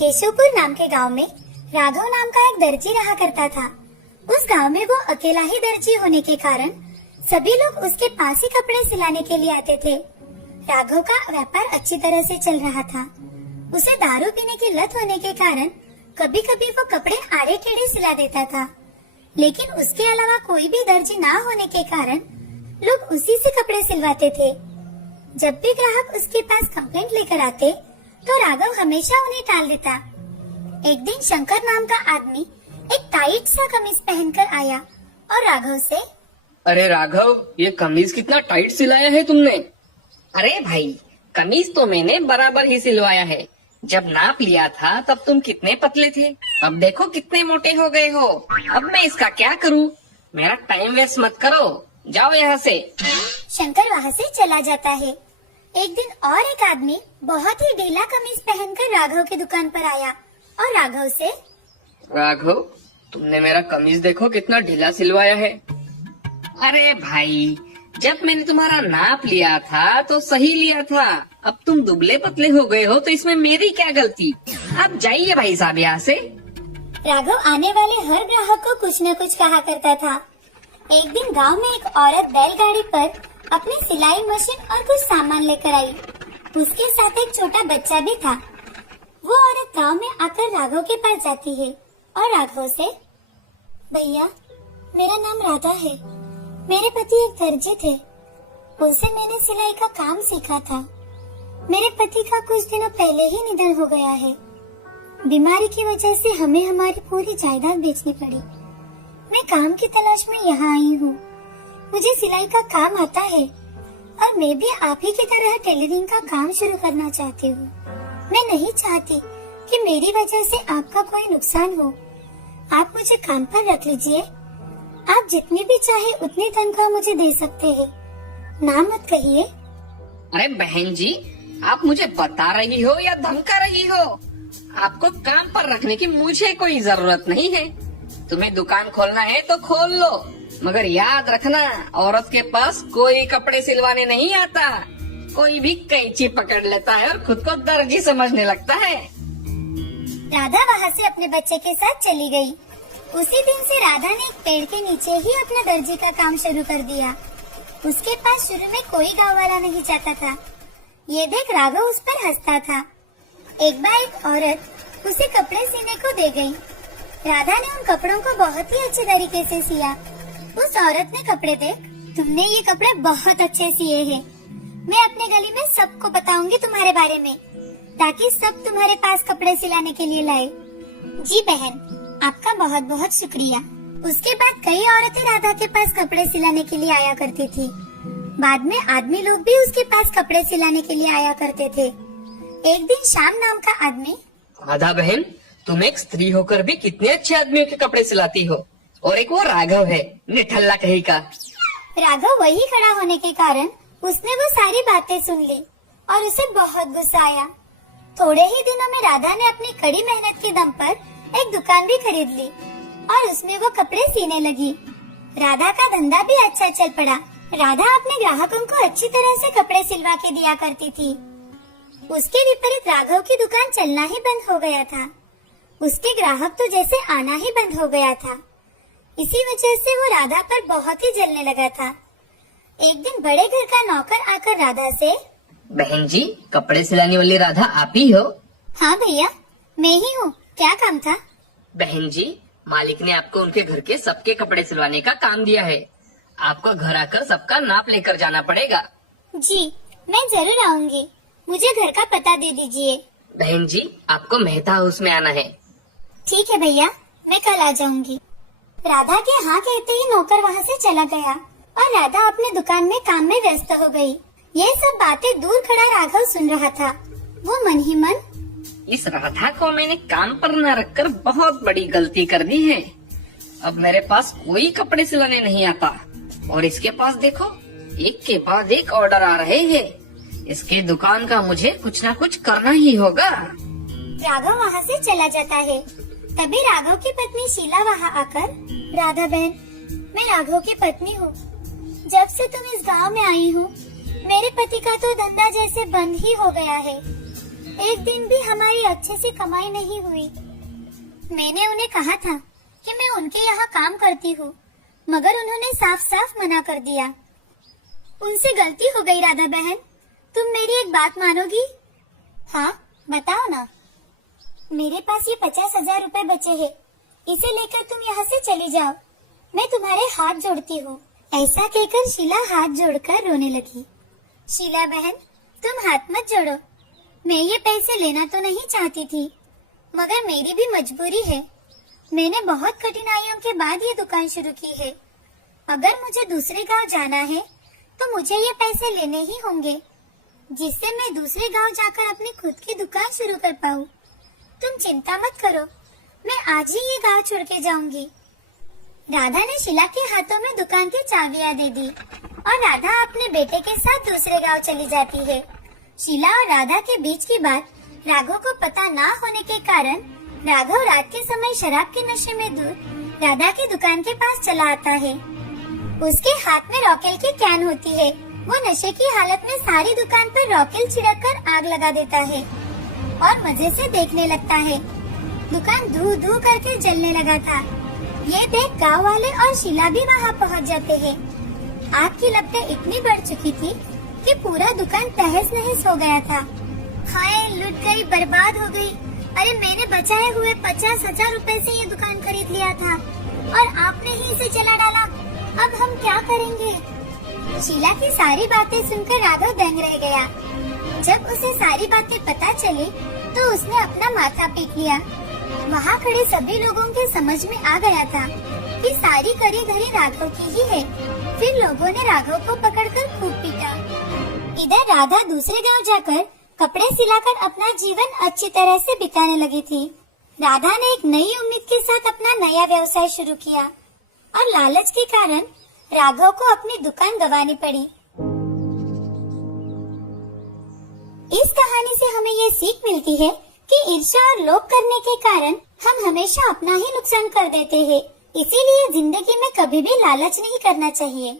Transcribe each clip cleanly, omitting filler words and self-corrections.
केशवपुर नाम के गांव में राघव नाम का एक दर्जी रहा करता था। उस गांव में वो अकेला ही दर्जी होने के कारण सभी लोग उसके पास ही कपड़े सिलाने के लिए आते थे। राघव का व्यापार अच्छी तरह से चल रहा था। उसे दारू पीने की लत होने के कारण कभी कभी वो कपड़े आड़े टेढ़े सिला देता था, लेकिन उसके अलावा कोई भी दर्जी ना होने के कारण लोग उसी से कपड़े सिलवाते थे। जब भी ग्राहक उसके पास कंप्लेंट लेकर आते तो राघव हमेशा उन्हें टाल देता। एक दिन शंकर नाम का आदमी एक टाइट सा कमीज पहनकर आया और राघव से, अरे राघव, ये कमीज कितना टाइट सिलाया है तुमने। अरे भाई, कमीज तो मैंने बराबर ही सिलवाया है। जब नाप लिया था तब तुम कितने पतले थे, अब देखो कितने मोटे हो गए हो। अब मैं इसका क्या करूं? मेरा टाइम वेस्ट मत करो, जाओ यहाँ से। शंकर वहाँ से चला जाता है। एक दिन और एक आदमी बहुत ही ढीला कमीज पहनकर राघव की दुकान पर आया और राघव से, राघव, तुमने मेरा कमीज देखो कितना ढीला सिलवाया है। अरे भाई, जब मैंने तुम्हारा नाप लिया था तो सही लिया था। अब तुम दुबले पतले हो गए हो तो इसमें मेरी क्या गलती। अब जाइए भाई साहब यहाँ से। राघव आने वाले हर ग्राहक को कुछ न कुछ कहा करता था। एक दिन गांव में एक औरत बैलगाड़ी पर अपनी सिलाई मशीन और कुछ सामान लेकर आई। उसके साथ एक छोटा बच्चा भी था। वो औरत गांव में आकर राघव के पास जाती है और राघव से, भैया, मेरा नाम राधा है। मेरे पति एक दर्जी थे। उनसे मैंने सिलाई का काम सीखा था। मेरे पति का कुछ दिनों पहले ही निधन हो गया है। बीमारी की वजह से हमें हमारी पूरी जायदाद बेचनी पड़ी। मैं काम की तलाश में यहाँ आई हूँ। मुझे सिलाई का काम आता है और मैं भी आप ही की तरह टेलरिंग का काम शुरू करना चाहती हूँ। मैं नहीं चाहती कि मेरी वजह से आपका कोई नुकसान हो। आप मुझे काम पर रख लीजिए। आप जितनी भी चाहे उतनी तनख्वाह मुझे दे सकते हैं। ना मत कहिए। अरे बहन जी, आप मुझे बता रही हो या धमका रही हो? आपको काम पर रखने की मुझे कोई जरूरत नहीं है। तुम्हें दुकान खोलना है तो खोल लो, मगर याद रखना, औरत के पास कोई कपड़े सिलवाने नहीं आता। कोई भी कैंची पकड़ लेता है और खुद को दर्जी समझने लगता है। राधा वहाँ से अपने बच्चे के साथ चली गई। उसी दिन से राधा ने एक पेड़ के नीचे ही अपना दर्जी का काम शुरू कर दिया। उसके पास शुरू में कोई गाँव वाला नहीं जाता था। ये देख राघव उस पर हंसता था। एक बार एक औरत उसे कपड़े सीने को दे गई। राधा ने उन कपड़ों को बहुत ही अच्छे तरीके से सिया। उस औरत ने कपड़े देख, तुमने ये कपड़े बहुत अच्छे सिए हैं। मैं अपने गली में सबको बताऊंगी तुम्हारे बारे में, ताकि सब तुम्हारे पास कपड़े सिलाने के लिए लाए। जी बहन, आपका बहुत बहुत शुक्रिया। उसके बाद कई औरतें राधा के पास कपड़े सिलाने के लिए आया करती थी। बाद में आदमी लोग भी उसके पास कपड़े सिलाने के लिए आया करते थे। एक दिन श्याम नाम का आदमी, राधा बहन, तुम एक स्त्री होकर भी कितने अच्छे आदमियों के कपड़े सिलाती हो। और एक वो राघव है, निठल्ला कहीं का। राघव वही खड़ा होने के कारण उसने वो सारी बातें सुन ली और उसे बहुत गुस्सा आया। थोड़े ही दिनों में राधा ने अपनी कड़ी मेहनत के दम पर एक दुकान भी खरीद ली और उसमें वो कपड़े सीने लगी। राधा का धंधा भी अच्छा चल पड़ा। राधा अपने ग्राहकों को अच्छी तरह से कपड़े सिलवा के दिया करती थी। उसके विपरीत राघव की दुकान चलना ही बंद हो गया था। उसके ग्राहक तो जैसे आना ही बंद हो गया था। इसी वजह से वो राधा पर बहुत ही जलने लगा था। एक दिन बड़े घर का नौकर आकर राधा से, बहन जी, कपड़े सिलाने वाली राधा आप ही हो? हाँ भैया, मैं ही हूँ। क्या काम था? बहन जी, मालिक ने आपको उनके घर के सबके कपड़े सिलवाने का काम दिया है। आपको घर आकर सबका नाप लेकर जाना पड़ेगा। जी, मैं जरूर आऊंगी। मुझे घर का पता दे दीजिए। बहन जी, आपको मेहता हाउस में आना है। ठीक है भैया, मैं कल आ जाऊंगी। राधा के हाँ कहते ही नौकर वहाँ से चला गया और राधा अपने दुकान में काम में व्यस्त हो गई। ये सब बातें दूर खड़ा राघव सुन रहा था। वो मन ही मन, इस राधा को मैंने काम पर न रखकर बहुत बड़ी गलती कर दी है। अब मेरे पास कोई कपड़े सिलाने नहीं आता और इसके पास देखो, एक के बाद एक ऑर्डर आ रहे हैं। इसकी दुकान का मुझे कुछ न कुछ करना ही होगा। राघव वहाँ से चला जाता है। तभी राघव की पत्नी शीला वहाँ आकर, राधा बहन, मैं राघव की पत्नी हूँ। जब से तुम इस गांव में आई हो, मेरे पति का तो धंधा जैसे बंद ही हो गया है। एक दिन भी हमारी अच्छे से कमाई नहीं हुई। मैंने उन्हें कहा था कि मैं उनके यहाँ काम करती हूँ, मगर उन्होंने साफ साफ मना कर दिया। उनसे गलती हो गई राधा बहन, तुम मेरी एक बात मानोगी? हाँ बताओ ना। मेरे पास ये 50,000 रुपए बचे हैं, इसे लेकर तुम यहाँ से चली जाओ, मैं तुम्हारे हाथ जोड़ती हूँ। ऐसा कहकर शीला हाथ जोड़कर रोने लगी। शीला बहन, तुम हाथ मत जोड़ो, मैं ये पैसे लेना तो नहीं चाहती थी, मगर मेरी भी मजबूरी है। मैंने बहुत कठिनाइयों के बाद ये दुकान शुरू की है। अगर मुझे दूसरे गांव जाना है तो मुझे ये पैसे लेने ही होंगे, जिससे मैं दूसरे गांव जाकर अपनी खुद की दुकान शुरू कर पाऊँ। तुम चिंता मत करो, मैं आज ही ये गांव छोड़ के जाऊंगी। राधा ने शीला के हाथों में दुकान की चाबियां दे दी और राधा अपने बेटे के साथ दूसरे गांव चली जाती है। शीला और राधा के बीच की बात राघव को पता ना होने के कारण राघव रात के समय शराब के नशे में दूर राधा की दुकान के पास चला आता है। उसके हाथ में रॉकेल की कैन होती है। वो नशे की हालत में सारी दुकान पर रॉकेल छिड़क कर आग लगा देता है और मजे से देखने लगता है। दुकान धू धू करके जलने लगा था। ये देख गांव वाले और शीला भी वहाँ पहुँच जाते हैं। आग की लपटें इतनी बढ़ चुकी थी कि पूरा दुकान तहस नहस हो गया था। हाय, लुट गई, बर्बाद हो गई। अरे मैंने बचाए हुए 50,000 रुपए से ये दुकान खरीद लिया था और आपने ही इसे जला डाला। अब हम क्या करेंगे? शीला की सारी बातें सुनकर राघव दंग रह गया। जब उसे सारी बातें पता चली तो उसने अपना माथा पीट लिया। वहाँ खड़े सभी लोगों के समझ में आ गया था कि सारी करी धरी राघव की ही है। फिर लोगों ने राघव को पकड़कर खूब पीटा। इधर राधा दूसरे गांव जाकर कपड़े सिलाकर अपना जीवन अच्छी तरह से बिताने लगी थी। राधा ने एक नई उम्मीद के साथ अपना नया व्यवसाय शुरू किया और लालच के कारण राघव को अपनी दुकान गंवानी पड़ी। इस कहानी से हमें ये सीख मिलती है कि ईर्ष्या और लोभ करने के कारण हम हमेशा अपना ही नुकसान कर देते हैं। इसीलिए जिंदगी में कभी भी लालच नहीं करना चाहिए।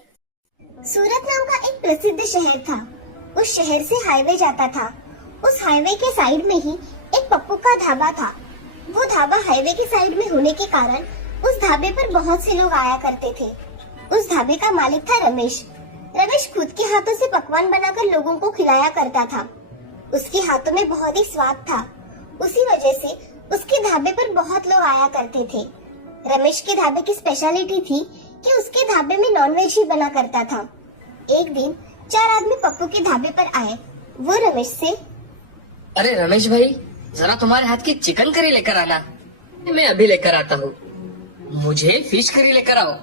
सूरत नाम का एक प्रसिद्ध शहर था। उस शहर से हाईवे जाता था। उस हाईवे के साइड में ही एक पप्पू का ढाबा था। वो ढाबा हाईवे के साइड में होने के कारण उस ढाबे पर बहुत से लोग आया करते थे। उस ढाबे का मालिक था रमेश। रमेश खुद के हाथों से पकवान बनाकर लोगों को खिलाया करता था। उसके हाथों में बहुत ही स्वाद था। उसी वजह से उसके ढाबे पर बहुत लोग आया करते थे। रमेश के ढाबे की स्पेशलिटी थी कि उसके ढाबे में नॉनवेज ही बना करता था। एक दिन 4 आदमी पप्पू के ढाबे पर आए। वो रमेश से, अरे रमेश भाई, जरा तुम्हारे हाथ की चिकन करी लेकर आना। मैं अभी लेकर आता हूँ। मुझे फिश करी लेकर आओ।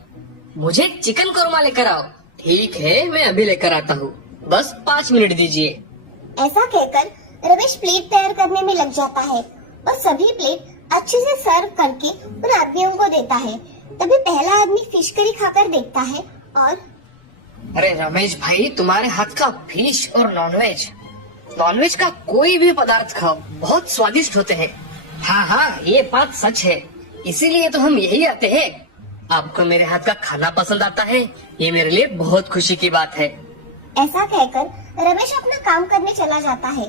मुझे चिकन कोरमा लेकर आओ। ठीक है, मैं अभी लेकर आता हूँ, बस 5 मिनट दीजिए। ऐसा कहकर रमेश प्लेट तैयार करने में लग जाता है और सभी प्लेट अच्छे से सर्व करके उन आदमियों को देता है। तभी पहला आदमी फिश करी खाकर देखता है और, अरे रमेश भाई, तुम्हारे हाथ का फिश और नॉनवेज का कोई भी पदार्थ खाओ, बहुत स्वादिष्ट होते हैं। हाँ हाँ, ये बात सच है, इसीलिए तो हम यही आते हैं। आपको मेरे हाथ का खाना पसंद आता है, ये मेरे लिए बहुत खुशी की बात है। ऐसा कहकर रमेश अपना काम करने चला जाता है।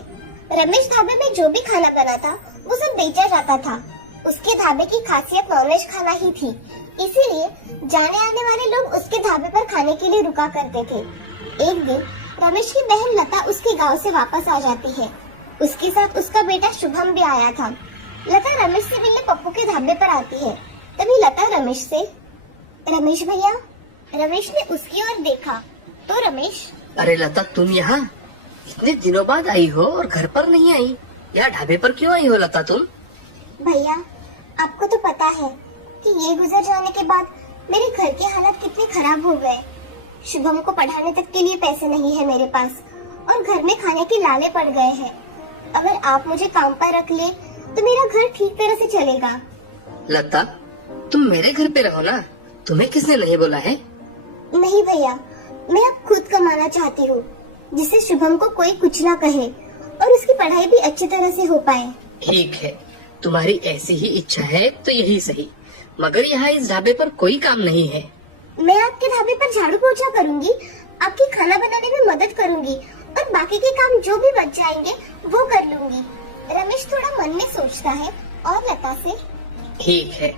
रमेश ढाबे में जो भी खाना बना था वो सब बेचा जाता था। उसके ढाबे की खासियत नॉनवेज खाना ही थी, इसीलिए जाने आने वाले लोग उसके ढाबे पर खाने के लिए रुका करते थे। एक दिन रमेश की बहन लता उसके गांव से वापस आ जाती है। उसके साथ उसका बेटा शुभम भी आया था। लता रमेश से मिलने पप्पू के ढाबे पर आती है। तभी लता रमेश से, रमेश भैया। रमेश ने उसकी ओर देखा तो रमेश, अरे लता, तुम यहाँ इतने दिनों बाद आई हो और घर पर नहीं आई, यहाँ ढाबे पर क्यों आई हो लता तुम? भैया, आपको तो पता है कि ये गुजर जाने के बाद मेरे घर के हालात कितने खराब हो गए। शुभम को पढ़ाने तक के लिए पैसे नहीं है मेरे पास और घर में खाने के लाले पड़ गए हैं। अगर आप मुझे काम पर रख ले तो मेरा घर ठीक तरह से चलेगा। लता, तुम मेरे घर पे रहो ना, तुम्हें किसने नहीं बोला है? नहीं भैया, मैं अब खुद कमाना चाहती हूँ, जिससे शुभम को कोई कुछ ना कहे और उसकी पढ़ाई भी अच्छी तरह से हो पाए। ठीक है, तुम्हारी ऐसी ही इच्छा है तो यही सही, मगर यहाँ इस ढाबे पर कोई काम नहीं है। मैं आपके ढाबे पर झाड़ू पोछा करूँगी, आपकी खाना बनाने में मदद करूँगी और बाकी के काम जो भी बच जाएंगे वो कर लूँगी। रमेश थोड़ा मन में सोचता है और लता से, ठीक है,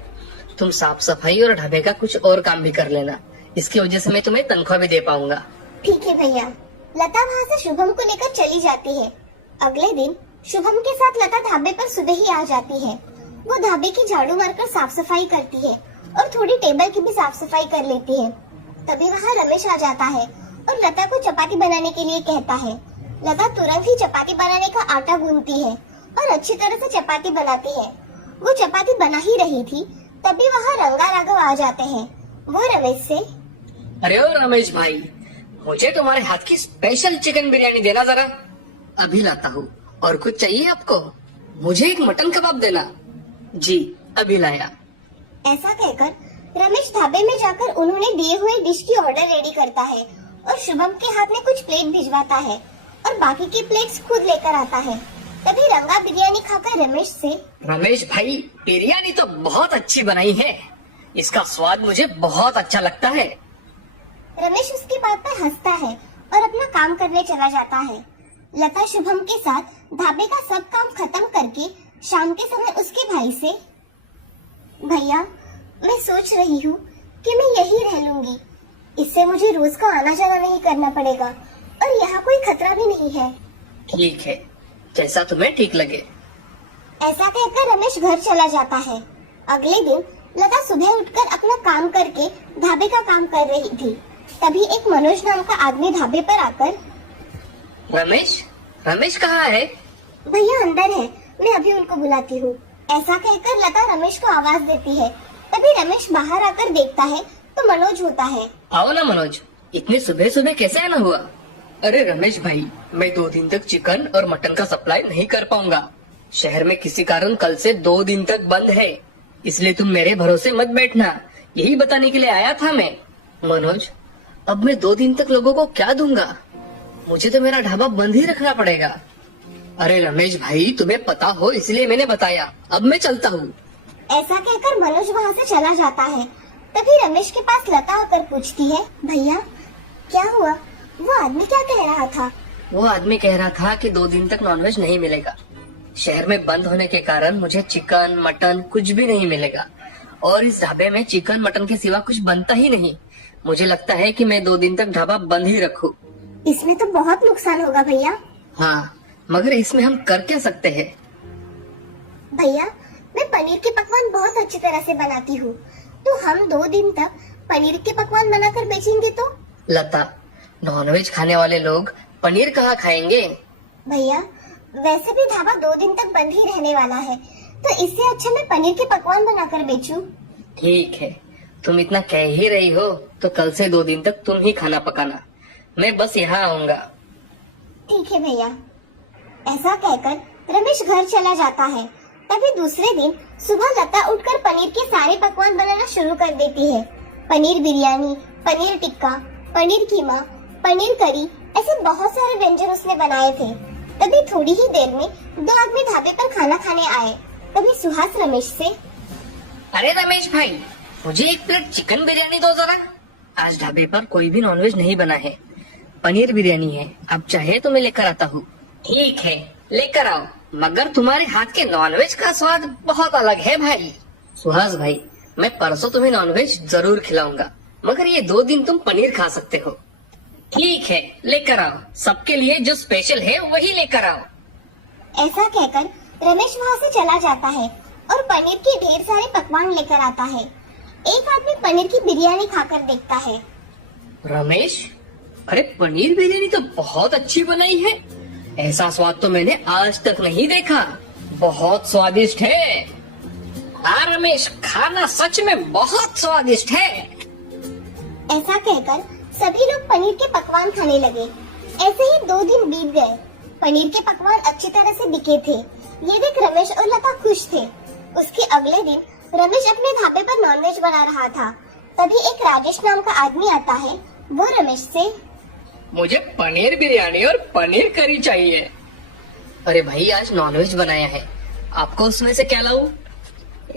तुम साफ सफाई और ढाबे का कुछ और काम भी कर लेना। इसकी वजह से मैं तुम्हें तनख्वाह भी दे पाऊंगा। ठीक है भैया। लता वहाँ से शुभम को लेकर चली जाती है। अगले दिन शुभम के साथ लता ढाबे पर सुबह ही आ जाती है। वो ढाबे की झाड़ू मारकर साफ सफाई करती है और थोड़ी टेबल की भी साफ सफाई कर लेती है। तभी वहाँ रमेश आ जाता है और लता को चपाती बनाने के लिए कहता है। लता तुरंत ही चपाती बनाने का आटा गूंथती है और अच्छी तरह से चपाती बनाती है। वो चपाती बना ही रही थी, तभी वहाँ रंगा राघव आ जाते हैं। वो रमेश से, अरे ओ रमेश भाई, मुझे तुम्हारे हाथ की स्पेशल चिकन बिरयानी देना जरा। अभी लाता हूँ। और कुछ चाहिए आपको? मुझे एक मटन कबाब देना। जी अभी लाया। ऐसा कहकर रमेश ढाबे में जाकर उन्होंने दिए हुए डिश की ऑर्डर रेडी करता है और शुभम के हाथ में कुछ प्लेट भिजवाता है और बाकी की प्लेट्स खुद लेकर आता है। तभी रंगा बिरयानी खाकर रमेश से, रमेश भाई, बिरयानी तो बहुत अच्छी बनाई है। इसका स्वाद मुझे बहुत अच्छा लगता है। रमेश उसकी बात पर हंसता है और अपना काम करने चला जाता है। लता शुभम के साथ ढाबे का सब काम खत्म करके शाम के समय उसके भाई से, भैया मैं सोच रही हूँ कि मैं यही रह लूंगी। इससे मुझे रोज का आना जाना नहीं करना पड़ेगा और यहाँ कोई खतरा भी नहीं है। ठीक है, जैसा तुम्हें ठीक लगे। ऐसा कहकर रमेश घर चला जाता है। अगले दिन लता सुबह उठकर अपना काम करके ढाबे का काम कर रही थी। तभी एक मनोज नाम का आदमी ढाबे पर आकर, रमेश कहाँ है? भैया अंदर है, मैं अभी उनको बुलाती हूँ। ऐसा कहकर लता रमेश को आवाज देती है। तभी रमेश बाहर आकर देखता है तो मनोज होता है। आओ ना मनोज, इतने सुबह सुबह कैसे आना हुआ? अरे रमेश भाई, मैं 2 दिन तक चिकन और मटन का सप्लाई नहीं कर पाऊंगा। शहर में किसी कारण कल से 2 दिन तक बंद है, इसलिए तुम मेरे भरोसे मत बैठना। यही बताने के लिए आया था मैं। मनोज, अब मैं 2 दिन तक लोगों को क्या दूंगा? मुझे तो मेरा ढाबा बंद ही रखना पड़ेगा। अरे रमेश भाई, तुम्हें पता हो इसलिए मैंने बताया। अब मैं चलता हूँ। ऐसा कहकर मनोज वहाँ से चला जाता है। तभी रमेश के पास लता आकर पूछती है, भैया क्या हुआ? वो आदमी क्या कह रहा था? वो आदमी कह रहा था कि 2 दिन तक नॉनवेज नहीं मिलेगा। शहर में बंद होने के कारण मुझे चिकन मटन कुछ भी नहीं मिलेगा और इस ढाबे में चिकन मटन के सिवा कुछ बनता ही नहीं। मुझे लगता है कि मैं 2 दिन तक ढाबा बंद ही रखूं। इसमें तो बहुत नुकसान होगा भैया। हाँ, मगर इसमें हम कर क्या सकते हैं? भैया मैं पनीर के पकवान बहुत अच्छी तरह से बनाती हूँ, तो हम 2 दिन तक पनीर के पकवान बनाकर बेचेंगे तो? लता, नॉनवेज खाने वाले लोग पनीर कहाँ खाएंगे? भैया वैसे भी ढाबा 2 दिन तक बंद ही रहने वाला है, तो इससे अच्छा मैं पनीर के पकवान बनाकर बेचूं। ठीक है, तुम इतना कह ही रही हो तो कल से 2 दिन तक तुम ही खाना पकाना। मैं बस यहाँ आऊंगा। ठीक है भैया। ऐसा कहकर रमेश घर चला जाता है। तभी दूसरे दिन सुबह लता उठकर पनीर के सारे पकवान बनाना शुरू कर देती है। पनीर बिरयानी, पनीर टिक्का, पनीर कीमा, पनीर करी, ऐसे बहुत सारे व्यंजन उसने बनाए थे। तभी थोड़ी ही देर में 2 आदमी ढाबे पर खाना खाने आए। तभी सुहास रमेश से, अरे रमेश भाई, मुझे 1 प्लेट चिकन बिरयानी दो जरा। आज ढाबे पर कोई भी नॉनवेज नहीं बना है, पनीर बिरयानी है। आप चाहे तो मैं लेकर आता हूँ। ठीक है, लेकर आओ, मगर तुम्हारे हाथ के नॉनवेज का स्वाद बहुत अलग है भाई। सुहास भाई, मैं परसों तुम्हें नॉनवेज जरूर खिलाऊंगा, मगर ये 2 दिन तुम पनीर खा सकते हो। ठीक है, लेकर आओ। सबके लिए जो स्पेशल है वही लेकर आओ। ऐसा कहकर रमेश वहाँ से चला जाता है और पनीर के ढेर सारे पकवान लेकर आता है। एक आदमी पनीर की बिरयानी खाकर देखता है। रमेश, अरे पनीर बिरयानी तो बहुत अच्छी बनाई है। ऐसा स्वाद तो मैंने आज तक नहीं देखा। बहुत स्वादिष्ट है। हाँ रमेश, खाना सच में बहुत स्वादिष्ट है। ऐसा कहकर सभी लोग पनीर के पकवान खाने लगे। ऐसे ही 2 दिन बीत गए। पनीर के पकवान अच्छी तरह से बिके थे। ये देख रमेश और लता खुश थे। उसके अगले दिन रमेश अपने ढाबे पर नॉनवेज बना रहा था। तभी एक राजेश नाम का आदमी आता है। वो रमेश से, मुझे पनीर बिरयानी और पनीर करी चाहिए। अरे भाई, आज नॉनवेज बनाया है, आपको उसमें से क्या लाऊं?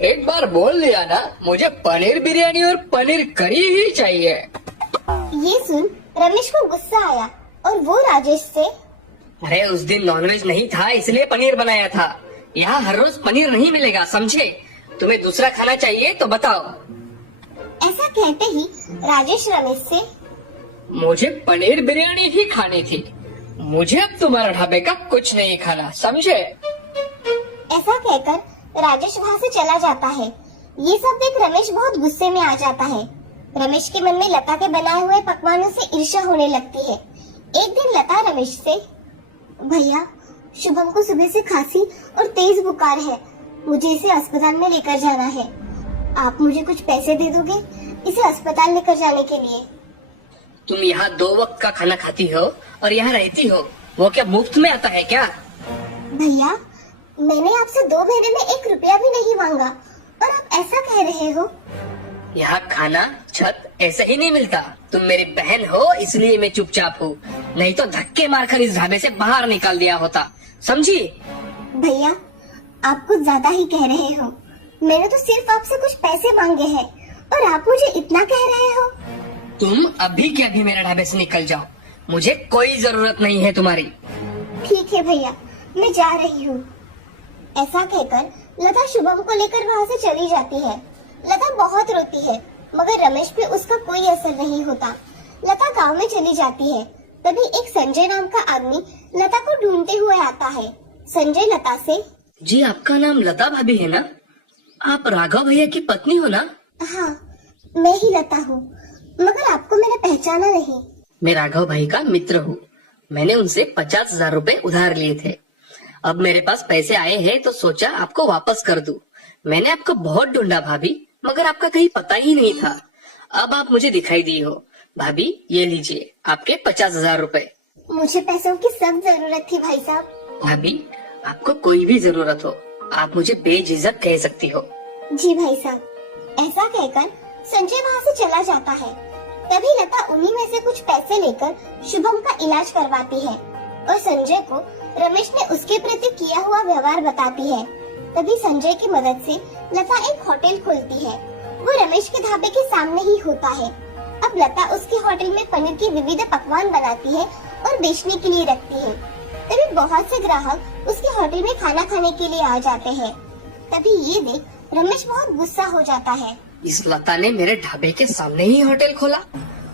एक बार बोल दिया ना, मुझे पनीर बिरयानी और पनीर करी ही चाहिए। ये सुन रमेश को गुस्सा आया और वो राजेश से, अरे उस दिन नॉनवेज नहीं था इसलिए पनीर बनाया था। यहाँ हर रोज पनीर नहीं मिलेगा, समझे? तुम्हें दूसरा खाना चाहिए तो बताओ। ऐसा कहते ही राजेश रमेश से, मुझे पनीर बिरयानी ही खानी थी, मुझे अब तुम्हारा ढाबे का कुछ नहीं खाना, समझे? ऐसा कहकर राजेश वहाँ से चला जाता है। ये सब देख रमेश बहुत गुस्से में आ जाता है। रमेश के मन में लता के बनाए हुए पकवानों से ईर्ष्या होने लगती है। एक दिन लता रमेश से, भैया शुभम को सुबह से खांसी और तेज बुखार है, मुझे इसे अस्पताल में लेकर जाना है। आप मुझे कुछ पैसे दे दोगे इसे अस्पताल लेकर जाने के लिए? तुम यहाँ 2 वक्त का खाना खाती हो और यहाँ रहती हो, वो क्या मुफ्त में आता है क्या? भैया मैंने आपसे 2 महीने में 1 रुपया भी नहीं मांगा और आप ऐसा कह रहे हो? यहाँ खाना छत ऐसे ही नहीं मिलता। तुम मेरी बहन हो इसलिए मैं चुपचाप हूँ, नहीं तो धक्के मारकर इस ढाबे से बाहर निकाल दिया होता, समझी? भैया आप कुछ ज्यादा ही कह रहे हो। मैंने तो सिर्फ आपसे कुछ पैसे मांगे हैं और आप मुझे इतना कह रहे हो। तुम अभी के अभी मेरे ढाबे से निकल जाओ, मुझे कोई जरूरत नहीं है तुम्हारी। ठीक है भैया मैं जा रही हूँ। ऐसा कहकर लता शुभम को लेकर वहाँ से चली जाती है। लता बहुत रोती है मगर रमेश पे उसका कोई असर नहीं होता। लता गांव में चली जाती है। तभी एक संजय नाम का आदमी लता को ढूंढते हुए आता है। संजय लता से, जी आपका नाम लता भाभी है ना? आप राघव भैया की पत्नी हो ना? हाँ मैं ही लता हूँ, मगर आपको मैंने पहचाना नहीं। मैं राघव भाई का मित्र हूँ। मैंने उनसे 50,000 रुपए उधार लिए थे। अब मेरे पास पैसे आए हैं तो सोचा आपको वापस कर दूं। मैंने आपको बहुत ढूंढा भाभी, मगर आपका कहीं पता ही नहीं था। अब आप मुझे दिखाई दी हो। भाभी ये लीजिए आपके 50,000 रुपए। मुझे पैसों की सख्त जरूरत थी भाई साहब। भाभी आपको कोई भी जरूरत हो आप मुझे बेझिझक कह सकती हो। जी भाई साहब। ऐसा कहकर संजय वहाँ से चला जाता है। तभी लता उन्हीं में से कुछ पैसे लेकर शुभम का इलाज करवाती है और संजय को रमेश ने उसके प्रति किया हुआ व्यवहार बताती है। तभी संजय की मदद से लता एक होटल खोलती है। वो रमेश के ढाबे के सामने ही होता है। अब लता उसके होटल में पनीर के विविध पकवान बनाती है और बेचने के लिए रखती है। तभी बहुत से ग्राहक उसके होटल में खाना खाने के लिए आ जाते हैं। तभी ये देख रमेश बहुत गुस्सा हो जाता है। इस लता ने मेरे ढाबे के सामने ही होटल खोला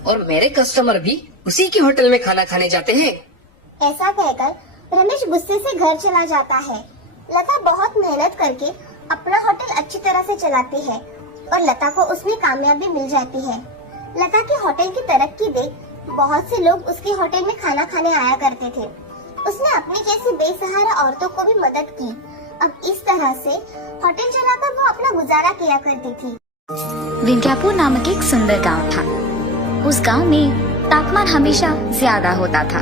और मेरे कस्टमर भी उसी के होटल में खाना खाने जाते हैं। ऐसा कहकर रमेश गुस्से से घर चला जाता है। लता बहुत मेहनत करके अपना होटल अच्छी तरह से चलाती है और लता को उसमें कामयाबी मिल जाती है। लता के होटल की तरक्की देख बहुत से लोग उसके होटल में खाना खाने आया करते थे। उसने अपनी जैसी बेसहारा औरतों को भी मदद की। अब इस तरह से होटल चलाकर वो अपना गुजारा किया करती थी। विंध्यापुर नामक एक सुंदर गांव था। उस गांव में तापमान हमेशा ज्यादा होता था,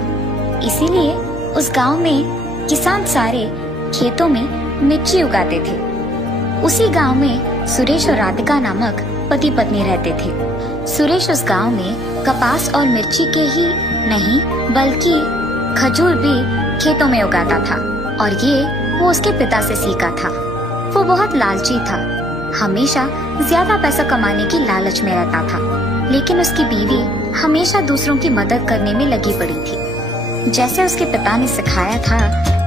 इसीलिए उस गांव में किसान सारे खेतों में मिर्ची उगाते थे। उसी गांव में सुरेश और राधिका नामक पति पत्नी रहते थे। सुरेश उस गांव में कपास और मिर्ची के ही नहीं बल्कि खजूर भी खेतों में उगाता था और ये वो उसके पिता से सीखा था। वो बहुत लालची था, हमेशा ज्यादा पैसा कमाने की लालच में रहता था, लेकिन उसकी बीवी हमेशा दूसरों की मदद करने में लगी पड़ी थी। जैसे उसके पिता ने सिखाया था,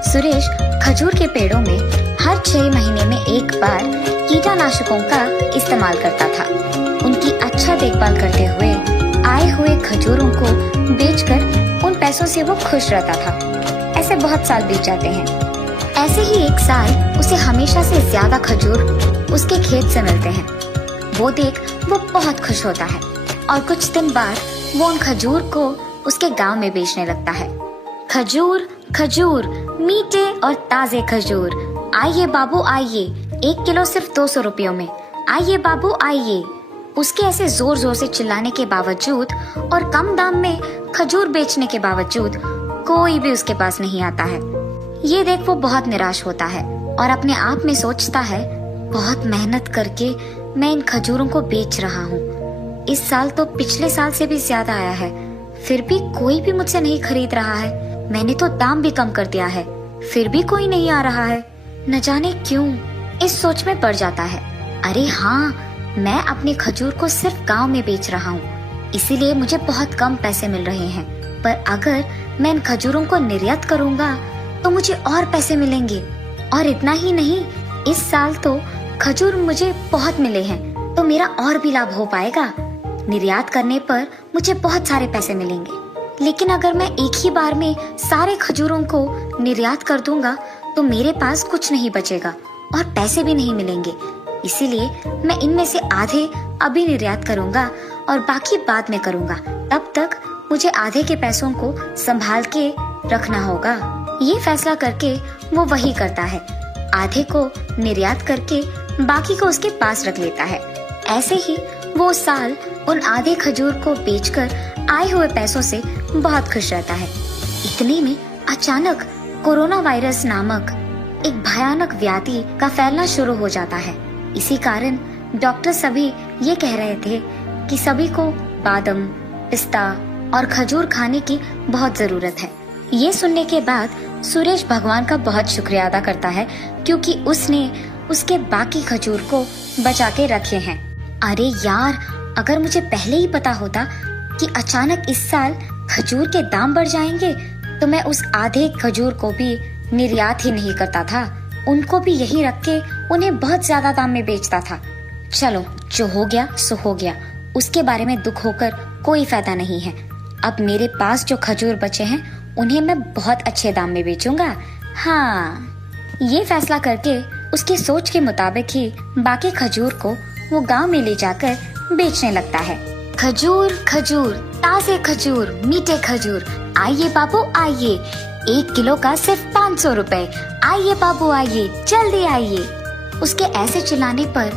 सुरेश खजूर के पेड़ों में हर 6 महीने में एक बार कीटनाशकों का इस्तेमाल करता था। उनकी अच्छा देखभाल करते हुए आए हुए खजूरों को बेचकर उन पैसों से वो खुश रहता था। ऐसे बहुत साल बीत जाते हैं। ऐसे ही एक साल उसे हमेशा से ज्यादा खजूर उसके खेत से मिलते हैं। वो देख वो बहुत खुश होता है और कुछ दिन बाद वो उन खजूर को उसके गांव में बेचने लगता है। खजूर खजूर मीठे और ताजे खजूर, आइए बाबू आइए, 1 किलो सिर्फ 200 रुपयों में, आइए बाबू आइए। उसके ऐसे जोर जोर से चिल्लाने के बावजूद और कम दाम में खजूर बेचने के बावजूद कोई भी उसके पास नहीं आता है। ये देख वो बहुत निराश होता है और अपने आप में सोचता है, बहुत मेहनत करके मैं इन खजूरों को बेच रहा हूँ। इस साल तो पिछले साल से भी ज्यादा आया है, फिर भी कोई भी मुझसे नहीं खरीद रहा है। मैंने तो दाम भी कम कर दिया है, फिर भी कोई नहीं आ रहा है। न जाने क्यों इस सोच में पड़ जाता है। अरे हाँ, मैं अपने खजूर को सिर्फ गांव में बेच रहा हूँ, इसीलिए मुझे बहुत कम पैसे मिल रहे हैं। पर अगर मैं इन खजूरों को निर्यात करूँगा तो मुझे और पैसे मिलेंगे। और इतना ही नहीं, इस साल तो खजूर मुझे बहुत मिले हैं तो मेरा और भी लाभ हो पाएगा। निर्यात करने पर मुझे बहुत सारे पैसे मिलेंगे। लेकिन अगर मैं एक ही बार में सारे खजूरों को निर्यात कर दूंगा तो मेरे पास कुछ नहीं बचेगा और पैसे भी नहीं मिलेंगे। इसीलिए मैं इनमें से आधे अभी निर्यात करूंगा और बाकी बाद में करूंगा। तब तक मुझे आधे के पैसों को संभाल के रखना होगा। ये फैसला करके वो वही करता है, आधे को निर्यात करके बाकी को उसके पास रख लेता है। ऐसे ही वो साल उन आधे खजूर को बेचकर आए हुए पैसों से बहुत खुश रहता है। इतने में अचानक कोरोना वायरस नामक एक भयानक व्याधि का फैलना शुरू हो जाता है। इसी कारण डॉक्टर सभी ये कह रहे थे कि सभी को बादाम, पिस्ता और खजूर खाने की बहुत जरूरत है। ये सुनने के बाद सुरेश भगवान का बहुत शुक्रिया अदा करता है क्योंकि उसने उसके बाकी खजूर को बचा के रखे हैं। अरे यार, अगर मुझे पहले ही पता होता कि अचानक इस साल खजूर के दाम बढ़ जाएंगे तो मैं उस आधे खजूर को भी निर्यात ही नहीं करता था, उनको भी यही रख के उन्हें बहुत ज्यादा दाम में बेचता था। चलो, जो हो गया सो हो गया, उसके बारे में दुख होकर कोई फायदा नहीं है। अब मेरे पास जो खजूर बचे हैं उन्हें मैं बहुत अच्छे दाम में बेचूंगा। हाँ, ये फैसला करके उसकी सोच के मुताबिक ही बाकी खजूर को वो गांव में ले जाकर बेचने लगता है। खजूर खजूर, ताजे खजूर, मीठे खजूर, आइए बाबू आइए, 1 किलो का सिर्फ 500 रुपए, आइए बाबू आइए, जल्दी आइए। उसके ऐसे चिल्लाने पर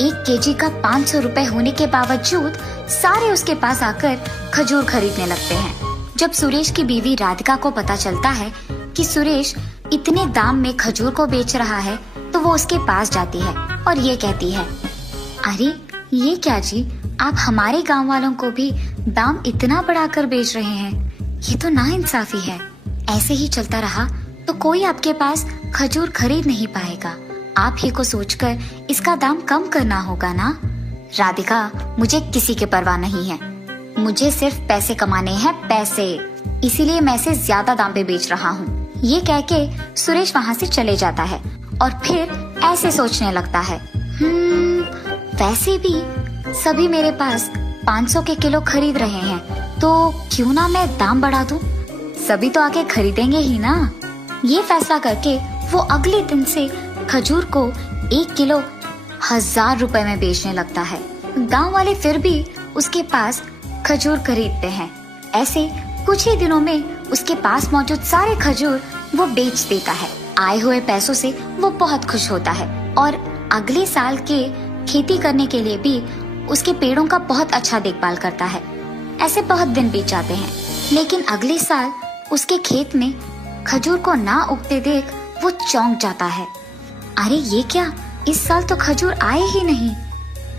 1 केजी का 500 रुपए होने के बावजूद सारे उसके पास आकर खजूर खरीदने लगते हैं। जब सुरेश की बीवी राधिका को पता चलता है कि सुरेश इतने दाम में खजूर को बेच रहा है तो वो उसके पास जाती है और ये कहती है, अरे ये क्या जी, आप हमारे गांव वालों को भी दाम इतना बढ़ाकर बेच रहे हैं, ये तो नाइंसाफी है। ऐसे ही चलता रहा तो कोई आपके पास खजूर खरीद नहीं पाएगा। आप ही को सोचकर इसका दाम कम करना होगा ना। राधिका, मुझे किसी की परवाह नहीं है, मुझे सिर्फ पैसे कमाने हैं, पैसे, इसीलिए मैं इसे ज्यादा दाम पे बेच रहा हूँ। ये कह के सुरेश वहाँ से चले जाता है और फिर ऐसे सोचने लगता है, वैसे भी सभी मेरे पास 500 के किलो खरीद रहे हैं तो क्यों ना मैं दाम बढ़ा दूं, सभी तो आके खरीदेंगे ही ना। ये फैसला करके वो अगले दिन से खजूर को 1 किलो 1000 रुपए में बेचने लगता है। गांव वाले फिर भी उसके पास खजूर खरीदते हैं। ऐसे कुछ ही दिनों में उसके पास मौजूद सारे खजूर वो बेच देता है। आए हुए पैसों से वो बहुत खुश होता है और अगले साल के खेती करने के लिए भी उसके पेड़ों का बहुत अच्छा देखभाल करता है। ऐसे बहुत दिन बीत जाते हैं, लेकिन अगले साल उसके खेत में खजूर को ना उगते देख वो चौंक जाता है। अरे ये क्या, इस साल तो खजूर आए ही नहीं,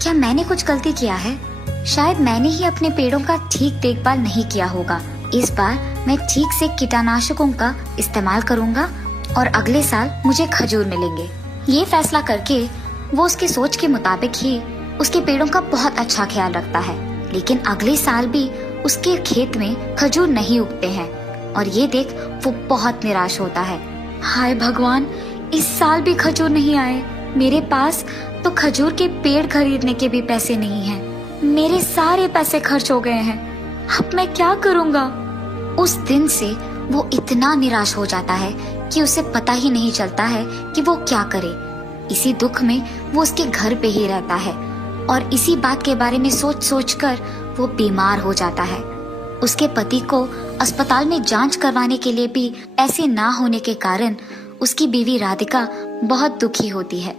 क्या मैंने कुछ गलती किया है? शायद मैंने ही अपने पेड़ों का ठीक देखभाल नहीं किया होगा। इस बार मैं ठीक से कीटनाशकों का इस्तेमाल करूंगा और अगले साल मुझे खजूर मिलेंगे। ये फैसला करके वो उसकी सोच के मुताबिक ही उसके पेड़ों का बहुत अच्छा ख्याल रखता है। लेकिन अगले साल भी उसके खेत में खजूर नहीं उगते हैं और ये देख वो बहुत निराश होता है। हाय भगवान, इस साल भी खजूर नहीं आए, मेरे पास तो खजूर के पेड़ खरीदने के भी पैसे नहीं हैं। मेरे सारे पैसे खर्च हो गए हैं, अब मैं क्या करूँगा? उस दिन से वो इतना निराश हो जाता है कि उसे पता ही नहीं चलता है कि वो क्या करे। इसी दुख में वो उसके घर पे ही रहता है और इसी बात के बारे में सोच सोच कर वो बीमार हो जाता है। उसके पति को अस्पताल में जांच करवाने के लिए भी पैसे ना होने के कारण उसकी बीवी राधिका बहुत दुखी होती है।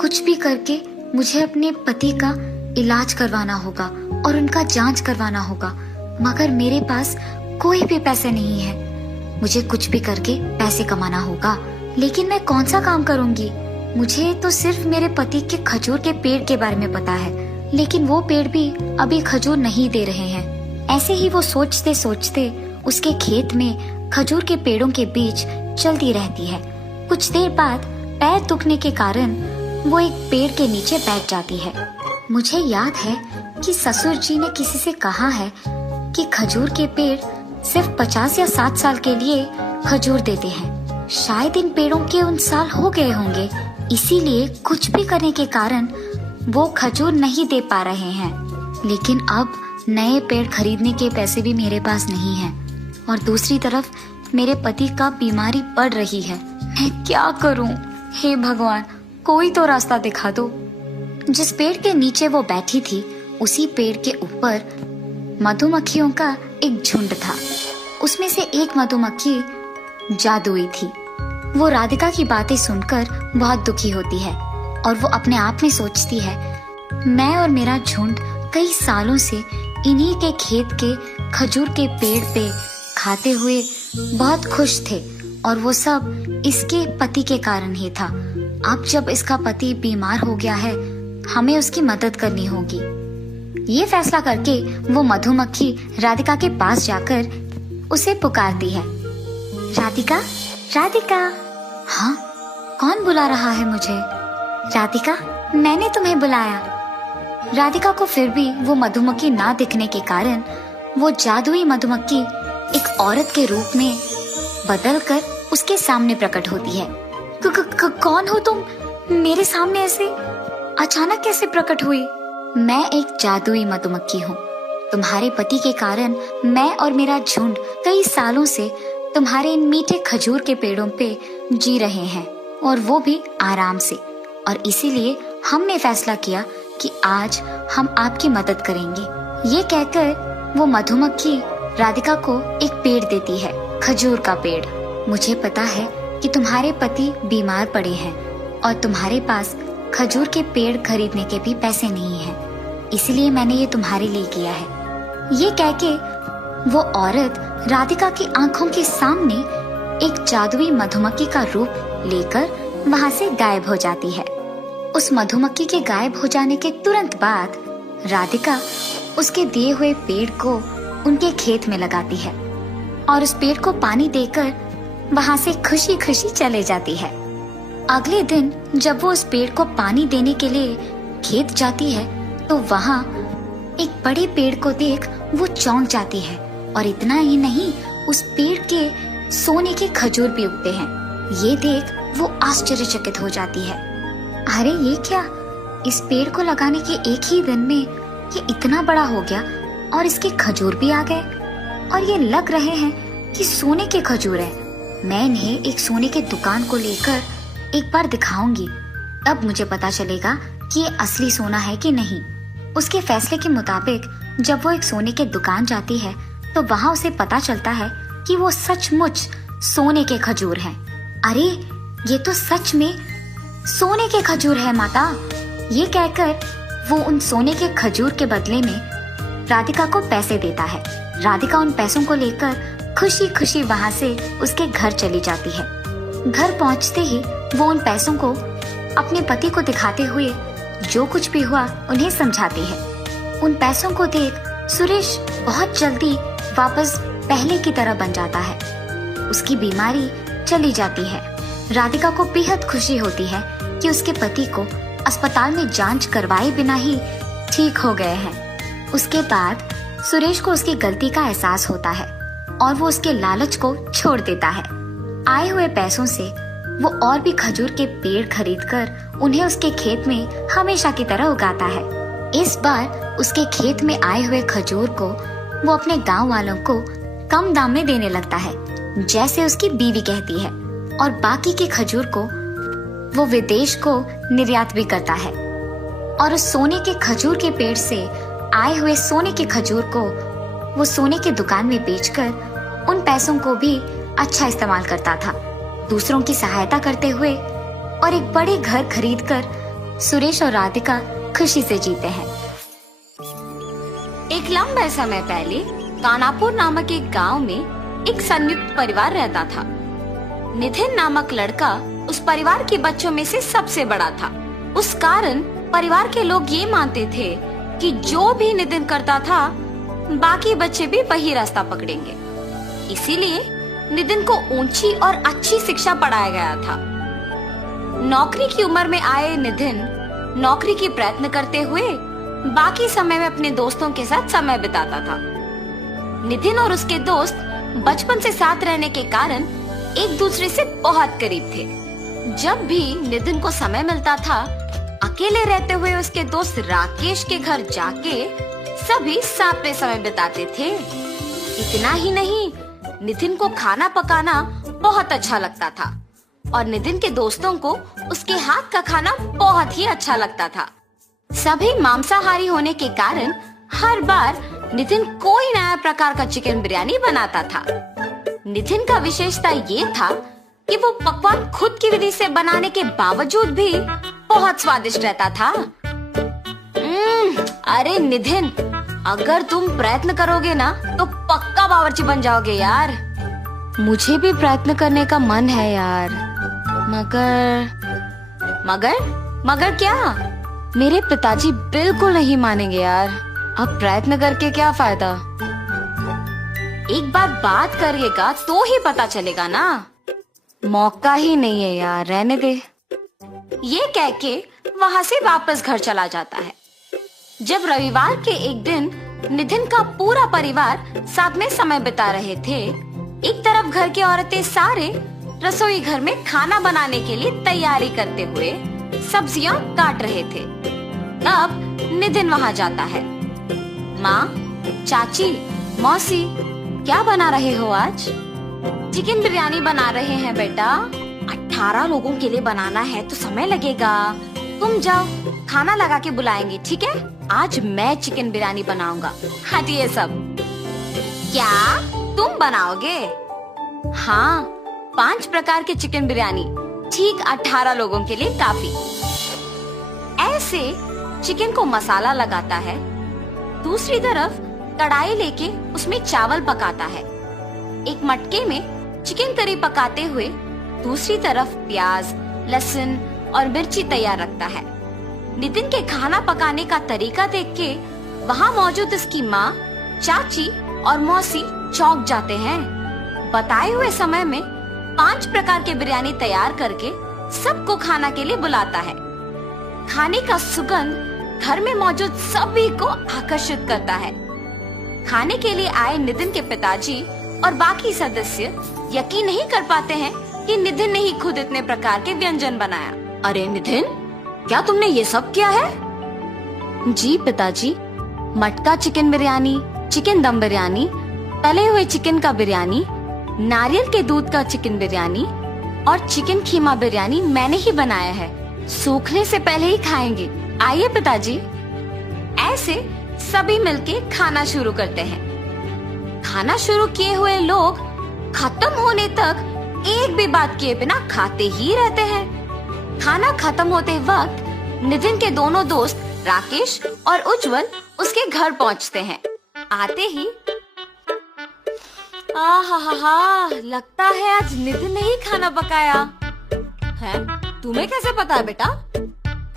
कुछ भी करके मुझे अपने पति का इलाज करवाना होगा और उनका जांच करवाना होगा, मगर मेरे पास कोई भी पैसे नहीं है। मुझे कुछ भी करके पैसे कमाना होगा, लेकिन मैं कौन सा काम करूंगी? मुझे तो सिर्फ मेरे पति के खजूर के पेड़ के बारे में पता है, लेकिन वो पेड़ भी अभी खजूर नहीं दे रहे हैं। ऐसे ही वो सोचते सोचते उसके खेत में खजूर के पेड़ों के बीच चलती रहती है। कुछ देर बाद पैर दुखने के कारण वो एक पेड़ के नीचे बैठ जाती है। मुझे याद है कि ससुर जी ने किसी से कहा है कि खजूर के पेड़ सिर्फ 50 या 60 साल के लिए खजूर देते हैं। शायद इन पेड़ों के उन साल हो गए होंगे, इसीलिए कुछ भी करने के कारण वो खजूर नहीं दे पा रहे हैं। लेकिन अब नए पेड़ खरीदने के पैसे भी मेरे पास नहीं हैं और दूसरी तरफ मेरे पति का बीमारी बढ़ रही है। मैं क्या करूं? हे भगवान, कोई तो रास्ता दिखा दो। जिस पेड़ के नीचे वो बैठी थी, उसी पेड़ के ऊपर मधुमक्खियों का एक झुंड था। उसमें से एक मधुमक्खी जादुई थी। वो राधिका की बातें सुनकर बहुत दुखी होती है और वो अपने आप में सोचती है, मैं और मेरा झुंड कई सालों से इन्हीं के खेत के खजूर के पेड़ पे खाते हुए बहुत खुश थे और वो सब इसके पति के कारण ही था। अब जब इसका पति बीमार हो गया है, हमें उसकी मदद करनी होगी। ये फैसला करके वो मधुमक्खी राधिका के पास जाकर उसे पुकारती है, राधिका, राधिका। हाँ, कौन बुला रहा है मुझे? राधिका, मैंने तुम्हें बुलाया। राधिका को फिर भी वो मधुमक्खी ना दिखने के कारण वो जादुई मधुमक्खी एक औरत के रूप में बदलकर उसके सामने प्रकट होती है। कौन हो तुम? मेरे सामने ऐसे अचानक कैसे प्रकट हुई? मैं एक जादुई मधुमक्खी हूँ। तुम्हारे पति के कारण मैं और मेरा झुंड कई सालों से तुम्हारे इन मीठे खजूर के पेड़ों पे जी रहे हैं और वो भी आराम से, और इसीलिए हमने फैसला किया कि आज हम आपकी मदद करेंगे। ये कहकर वो मधुमक्खी राधिका को एक पेड़ देती है, खजूर का पेड़। मुझे पता है कि तुम्हारे पति बीमार पड़े हैं और तुम्हारे पास खजूर के पेड़ खरीदने के भी पैसे नहीं हैं, इसलिए मैंने ये तुम्हारे लिए किया है। ये कहके वो औरत राधिका की आंखों के सामने एक जादुई मधुमक्खी का रूप लेकर वहाँ से गायब हो जाती है। उस मधुमक्खी के गायब हो जाने के तुरंत बाद राधिका उसके दिए हुए पेड़ को उनके खेत में लगाती है और उस पेड़ को पानी देकर वहाँ से खुशी खुशी चले जाती है। अगले दिन जब वो उस पेड़ को पानी देने के लिए खेत जाती है तो वहाँ एक बड़े पेड़ को देख वो चौंक जाती है, और इतना ही नहीं, उस पेड़ के सोने के खजूर भी उगते हैं। ये देख वो आश्चर्यचकित हो जाती है। अरे ये क्या, इस पेड़ को लगाने के एक ही दिन में ये इतना बड़ा हो गया और इसके खजूर भी आ गए, और ये लग रहे हैं कि सोने के खजूर हैं। मैं इन्हें एक सोने के दुकान को लेकर एक बार दिखाऊंगी, तब मुझे पता चलेगा कि ये असली सोना है कि नहीं। उसके फैसले के मुताबिक जब वो एक सोने के दुकान जाती है तो वहाँ उसे पता चलता है कि वो सचमुच सोने के खजूर हैं। अरे ये तो सच में सोने के खजूर है माता। ये कहकर वो उन सोने के खजूर के बदले में राधिका को पैसे देता है। राधिका उन पैसों को लेकर खुशी खुशी वहाँ से उसके घर चली जाती है। घर पहुँचते ही वो उन पैसों को अपने पति को दिखाते हुए जो कुछ भी हुआ उन्हें समझाती है। उन पैसों को देख सुरेश बहुत जल्दी वापस पहले की तरह बन जाता है। उसकी बीमारी चली जाती है। राधिका को बेहद खुशी होती है कि उसके पति को अस्पताल में जांच करवाए बिना ही ठीक हो गए हैं। उसके बाद सुरेश को उसकी गलती का एहसास होता है और वो उसके लालच को छोड़ देता है। आए हुए पैसों से वो और भी खजूर के पेड़ खरीदकर उन्हें उसके खेत में हमेशा की तरह उगाता है। इस बार उसके खेत में आए हुए खजूर को वो अपने गांव वालों को कम दाम में देने लगता है, जैसे उसकी बीवी कहती है, और बाकी के खजूर को वो विदेश को निर्यात भी करता है। और उस सोने के खजूर के पेड़ से आए हुए सोने के खजूर को वो सोने की दुकान में बेचकर उन पैसों को भी अच्छा इस्तेमाल करता था, दूसरों की सहायता करते हुए, और एक बड़े घर खरीदकर सुरेश और राधिका खुशी से जीते हैं। एक लंबे समय पहले कानापुर नामक एक गांव में एक संयुक्त परिवार रहता था। नितिन नामक लड़का उस परिवार के बच्चों में से सबसे बड़ा था। उस कारण परिवार के लोग ये मानते थे कि जो भी नितिन करता था बाकी बच्चे भी वही रास्ता पकड़ेंगे। इसीलिए नितिन को ऊंची और अच्छी शिक्षा पढ़ाया गया था। नौकरी की उम्र में आए नितिन नौकरी की प्रयत्न करते हुए बाकी समय में अपने दोस्तों के साथ समय बिताता था। नितिन और उसके दोस्त बचपन से साथ रहने के कारण एक दूसरे से बहुत करीब थे। जब भी नितिन को समय मिलता था, अकेले रहते हुए उसके दोस्त राकेश के घर जाके सभी साथ में समय बिताते थे। इतना ही नहीं, नितिन को खाना पकाना बहुत अच्छा लगता था और नितिन के दोस्तों को उसके हाथ का खाना बहुत ही अच्छा लगता था। सभी मांसाहारी होने के कारण हर बार नितिन कोई नया प्रकार का चिकन बिरयानी बनाता था। नितिन का विशेषता ये था कि वो पकवान खुद की विधि से बनाने के बावजूद भी बहुत स्वादिष्ट रहता था। अरे नितिन, अगर तुम प्रयत्न करोगे ना तो पक्का बावर्ची बन जाओगे यार। मुझे भी प्रयत्न करने का मन है यार, मगर क्या? मेरे पिताजी बिल्कुल नहीं मानेंगे यार। अब प्रयत्न करके क्या फायदा? एक बार बात करिएगा तो ही पता चलेगा ना। मौका ही नहीं है यार, रहने दे। ये कह के वहाँ से वापस घर चला जाता है। जब रविवार के एक दिन नितिन का पूरा परिवार साथ में समय बिता रहे थे, एक तरफ घर की औरतें सारे रसोई घर में खाना बनाने के लिए तैयारी करते हुए सब्जियां काट रहे थे। तब नितिन वहाँ जाता है। माँ, चाची, मौसी, क्या बना रहे हो आज? चिकन बिरयानी बना रहे हैं बेटा। 18 लोगों के लिए बनाना है तो समय लगेगा। तुम जाओ, खाना लगा के बुलाएंगे, ठीक है? आज मैं चिकन बिरयानी बनाऊंगा। हटिए सब। क्या तुम बनाओगे? हाँ, 5 प्रकार के चिकन बिरयानी, ठीक 18 लोगों के लिए काफी। ऐसे चिकन को मसाला लगाता है। दूसरी तरफ कढ़ाई लेके उसमें चावल पकाता है। एक मटके में चिकन करी पकाते हुए दूसरी तरफ प्याज, लहसुन और मिर्ची तैयार रखता है। नितिन के खाना पकाने का तरीका देख के वहाँ मौजूद उसकी माँ, चाची और मौसी चौंक जाते हैं। बताए हुए समय में 5 प्रकार के बिरयानी तैयार करके सबको खाना के लिए बुलाता है। खाने का सुगंध घर में मौजूद सभी को आकर्षित करता है। खाने के लिए आए नितिन के पिताजी और बाकी सदस्य यकीन नहीं कर पाते हैं कि नितिन ने ही खुद इतने प्रकार के व्यंजन बनाया। अरे नितिन, क्या तुमने ये सब किया है? जी पिताजी, मटका चिकन बिरयानी, चिकन दम बिरयानी, तले हुए चिकन का बिरयानी, नारियल के दूध का चिकन बिरयानी और चिकन खीमा बिरयानी मैंने ही बनाया है। सूखने से पहले ही खाएंगे। आइए पिताजी। ऐसे सभी मिलके खाना शुरू करते हैं। खाना शुरू किए हुए लोग खत्म होने तक एक भी बात किए बिना खाते ही रहते हैं। खाना खत्म होते वक्त नितिन के दोनों दोस्त राकेश और उज्जवल उसके घर पहुंचते हैं। आते ही लगता है आज नितिन ने ही खाना पकाया है। तुम्हें कैसे पता है बेटा?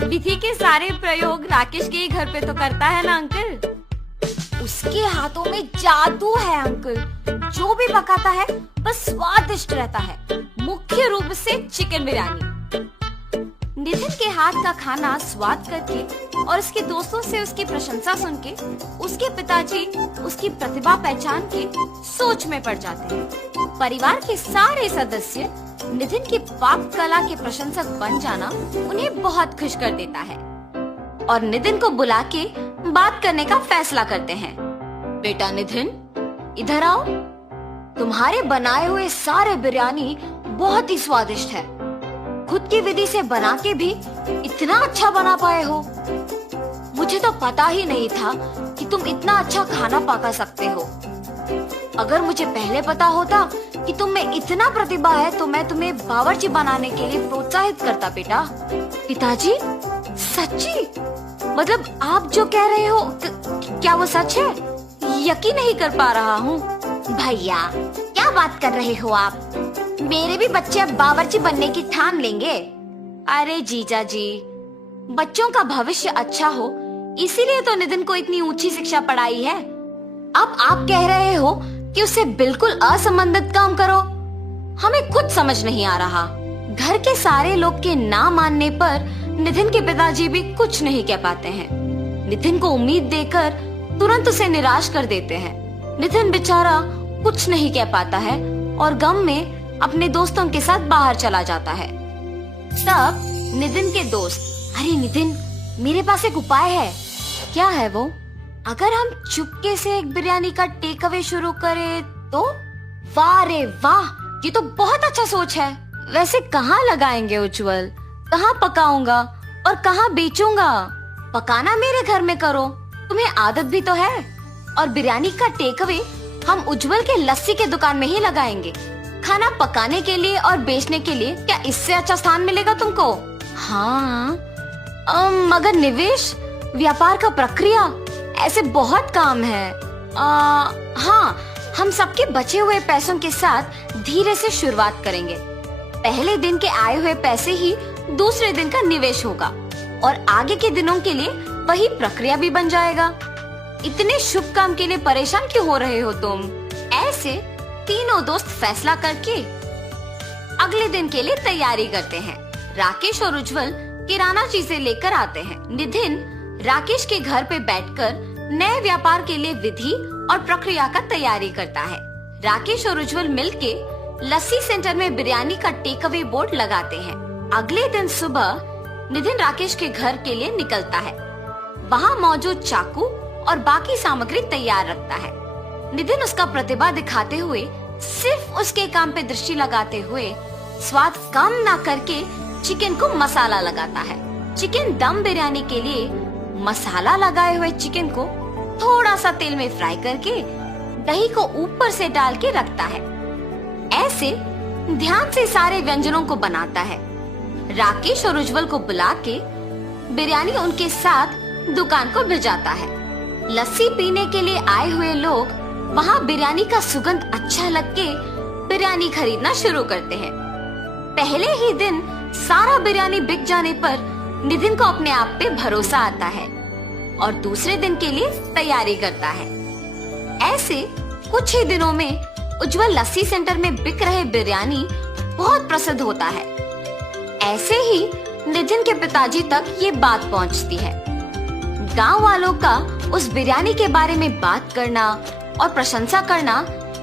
विधि के सारे प्रयोग राकेश के ही घर पे तो करता है ना अंकल। उसके हाथों में जादू है अंकल। जो भी पकाता है बस स्वादिष्ट रहता है, मुख्य रूप से चिकन बिरयानी। नितिन के हाथ का खाना स्वाद करके और उसके दोस्तों से उसकी प्रशंसा सुन के उसके पिताजी उसकी प्रतिभा पहचान के सोच में पड़ जाते हैं। परिवार के सारे सदस्य नितिन की पाक कला के प्रशंसक बन जाना उन्हें बहुत खुश कर देता है और नितिन को बुला के बात करने का फैसला करते हैं। बेटा नितिन, इधर आओ। तुम्हारे बनाए हुए सारे बिरयानी बहुत ही स्वादिष्ट है। खुद की विधि से बना के भी इतना अच्छा बना पाए हो। मुझे तो पता ही नहीं था कि तुम इतना अच्छा खाना पका सकते हो। अगर मुझे पहले पता होता कि तुम में इतना प्रतिभा है तो मैं तुम्हें बावर्ची बनाने के लिए प्रोत्साहित करता बेटा। पिताजी, सच्ची? मतलब आप जो कह रहे हो क्या वो सच है? यकीन नहीं कर पा रहा हूँ। भैया, क्या बात कर रहे हो आप? मेरे भी बच्चे अब बावर्ची बनने की ठान लेंगे। अरे जीजा जी, बच्चों का भविष्य अच्छा हो इसीलिए तो नितिन को इतनी ऊंची शिक्षा पढ़ाई है। अब आप कह रहे हो कि उसे बिल्कुल असंबंधित काम करो। हमें कुछ समझ नहीं आ रहा। घर के सारे लोग के ना मानने पर नितिन के पिताजी भी कुछ नहीं कह पाते हैं। नितिन को उम्मीद देकर तुरंत उसे निराश कर देते हैं। नितिन बेचारा कुछ नहीं कह पाता है और गम में अपने दोस्तों के साथ बाहर चला जाता है। तब नितिन के दोस्त, अरे नितिन, मेरे पास एक उपाय है। क्या है वो? अगर हम चुपके से एक बिरयानी का टेक अवे शुरू करें तो? वाह रे वाह, ये तो बहुत अच्छा सोच है। वैसे कहाँ लगाएंगे उज्जवल? कहाँ पकाऊंगा और कहाँ बेचूंगा? पकाना मेरे घर में करो, तुम्हें आदत भी तो है। और बिरयानी का टेक अवे हम उज्जवल के लस्सी के दुकान में ही लगाएंगे। खाना पकाने के लिए और बेचने के लिए क्या इससे अच्छा स्थान मिलेगा तुमको? हाँ, मगर निवेश, व्यापार का प्रक्रिया, ऐसे बहुत काम है। हाँ, हम सबके बचे हुए पैसों के साथ धीरे से शुरुआत करेंगे। पहले दिन के आए हुए पैसे ही दूसरे दिन का निवेश होगा और आगे के दिनों के लिए वही प्रक्रिया भी बन जाएगा। इतने शुभ काम के लिए परेशान क्यों हो रहे हो तुम? ऐसे तीनों दोस्त फैसला करके अगले दिन के लिए तैयारी करते हैं। राकेश और उज्जवल किराना चीजें लेकर आते हैं। नितिन राकेश के घर पे बैठकर नए व्यापार के लिए विधि और प्रक्रिया का तैयारी करता है। राकेश और उज्जवल मिलके लस्सी सेंटर में बिरयानी का टेक अवे बोर्ड लगाते हैं। अगले दिन सुबह नितिन राकेश के घर के लिए निकलता है। वहाँ मौजूद चाकू और बाकी सामग्री तैयार रखता है। नितिन उसका प्रतिभा दिखाते हुए, सिर्फ उसके काम पे दृष्टि लगाते हुए, स्वाद कम ना करके चिकन को मसाला लगाता है। चिकन दम बिरयानी के लिए मसाला लगाए हुए चिकन को थोड़ा सा तेल में फ्राई करके दही को ऊपर से डाल के रखता है। ऐसे ध्यान से सारे व्यंजनों को बनाता है। राकेश और उज्जवल को बुला के बिरयानी उनके साथ दुकान को भिजाता है। लस्सी पीने के लिए आए हुए लोग वहाँ बिरयानी का सुगंध अच्छा लग के बिरयानी खरीदना शुरू करते हैं। पहले ही दिन सारा बिरयानी बिक जाने पर नितिन को अपने आप पे भरोसा आता है और दूसरे दिन के लिए तैयारी करता है। ऐसे कुछ ही दिनों में उज्जवल लस्सी सेंटर में बिक रहे बिरयानी बहुत प्रसिद्ध होता है। ऐसे ही नितिन के पिताजी तक ये बात पहुंचती है। गांव वालों का उस बिरयानी के बारे में बात करना और प्रशंसा करना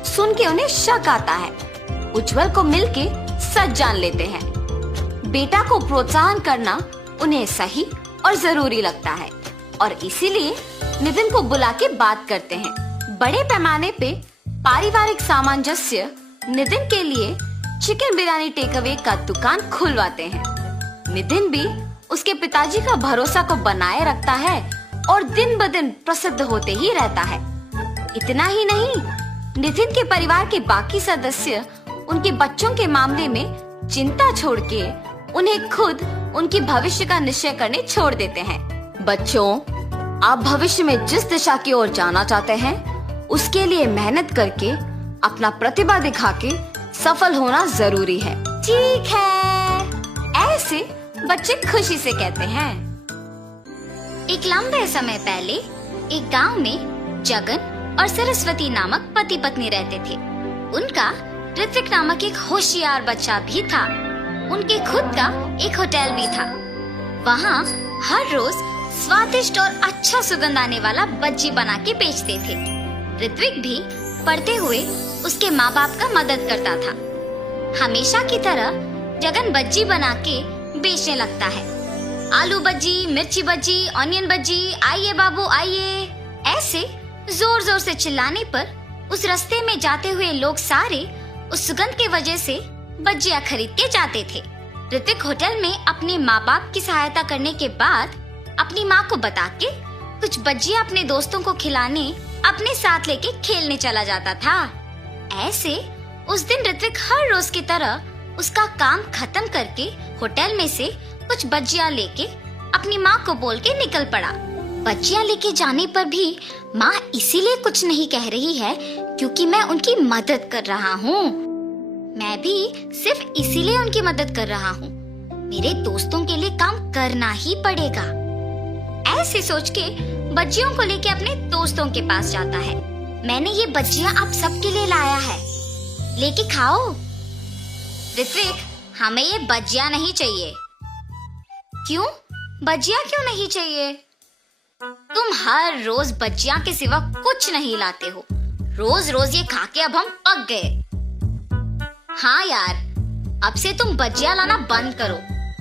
सुन के उन्हें शक आता है। उज्जवल को मिलके सच जान लेते हैं। बेटा को प्रोत्साहन करना उन्हें सही और जरूरी लगता है और इसीलिए नितिन को बुला के बात करते हैं। बड़े पैमाने पे पारिवारिक सामंजस्य नितिन के लिए चिकन बिरयानी टेक अवे का दुकान खुलवाते हैं। नितिन भी उसके पिताजी का भरोसा को बनाए रखता है और दिन ब दिन प्रसिद्ध होते ही रहता है। इतना ही नहीं, नितिन के परिवार के बाकी सदस्य उनके बच्चों के मामले में चिंता छोड़ के उन्हें खुद उनकी भविष्य का निश्चय करने छोड़ देते हैं। बच्चों, आप भविष्य में जिस दिशा की ओर जाना चाहते हैं, उसके लिए मेहनत करके अपना प्रतिभा दिखा के सफल होना जरूरी है। ठीक है, ऐसे बच्चे खुशी से कहते हैं। एक लंबे समय पहले एक गांव में जगन और सरस्वती नामक पति पत्नी रहते थे। उनका ऋत्विक नामक एक होशियार बच्चा भी था। उनके खुद का एक होटल भी था। वहाँ हर रोज स्वादिष्ट और अच्छा सुगंध आने वाला बज्जी बना के बेचते थे। ऋत्विक भी पढ़ते हुए उसके माँ बाप का मदद करता था। हमेशा की तरह जगन बज्जी बना के बेचने लगता है। आलू बज्जी, मिर्ची बज्जी, ऑनियन बज्जी, आइए बाबू आइए। ऐसे जोर जोर से चिल्लाने पर उस रास्ते में जाते हुए लोग सारे उस सुगंध की वजह से बज्जियां खरीद के जाते थे। ऋत्विक होटल में अपने माँ बाप की सहायता करने के बाद अपनी माँ को बता के कुछ बज्जियां अपने दोस्तों को खिलाने अपने साथ लेके खेलने चला जाता था। ऐसे उस दिन ऋत्विक हर रोज की तरह उसका काम खत्म करके होटल में से कुछ बज्जियां लेके अपनी माँ को बोल के निकल पड़ा। बज्जियां लेके जाने पर भी माँ इसीलिए कुछ नहीं कह रही है क्योंकि मैं उनकी मदद कर रहा हूँ। मैं भी सिर्फ इसीलिए उनकी मदद कर रहा हूँ। मेरे दोस्तों के लिए काम करना ही पड़ेगा। ऐसे सोच के बज्जियों को लेके अपने दोस्तों के पास जाता है। मैंने ये बज्जियां आप सबके लिए लाया है, लेके खाओ। ऋत्विक, हमें ये बज्जियां नहीं चाहिए। क्यों? बज्जियां क्यों नहीं चाहिए? तुम हर रोज बज्जियां के सिवा कुछ नहीं लाते हो। रोज रोज ये खा के अब हम पक गए। हाँ यार, अब से तुम भजिया लाना बंद करो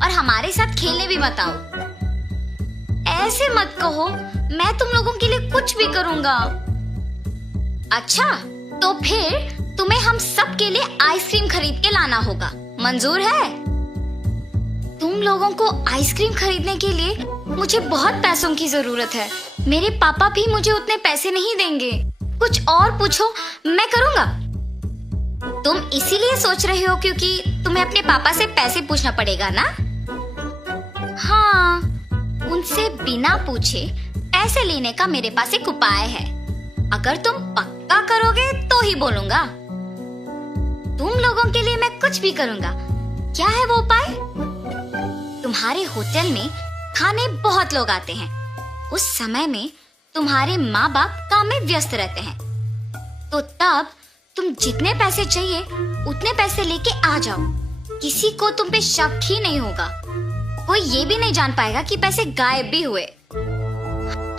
और हमारे साथ खेलने भी मत आओ। ऐसे मत कहो, मैं तुम लोगों के लिए कुछ भी करूंगा। अच्छा, तो फिर तुम्हें हम सब के लिए आइसक्रीम खरीद के लाना होगा, मंजूर है? तुम लोगों को आइसक्रीम खरीदने के लिए मुझे बहुत पैसों की जरूरत है। मेरे पापा भी मुझे उतने पैसे नहीं देंगे। कुछ और पूछो, मैं करूंगा। तुम इसीलिए सोच रहे हो क्योंकि तुम्हें अपने पापा से पैसे पूछना पड़ेगा ना? हाँ, उनसे बिना पूछे पैसे लेने का मेरे पास एक उपाय है। अगर तुम पक्का करोगे तो ही बोलूंगा। तुम लोगों के लिए मैं कुछ भी करूंगा। क्या है वो उपाय? तुम्हारे होटल में खाने बहुत लोग आते हैं। उस समय में तुम्हारे माँ बाप काम में व्यस्त रहते हैं, तो तब तुम जितने पैसे चाहिए उतने पैसे लेके आ जाओ। किसी को तुम पे शक ही नहीं होगा। कोई ये भी नहीं जान पाएगा कि पैसे गायब भी हुए।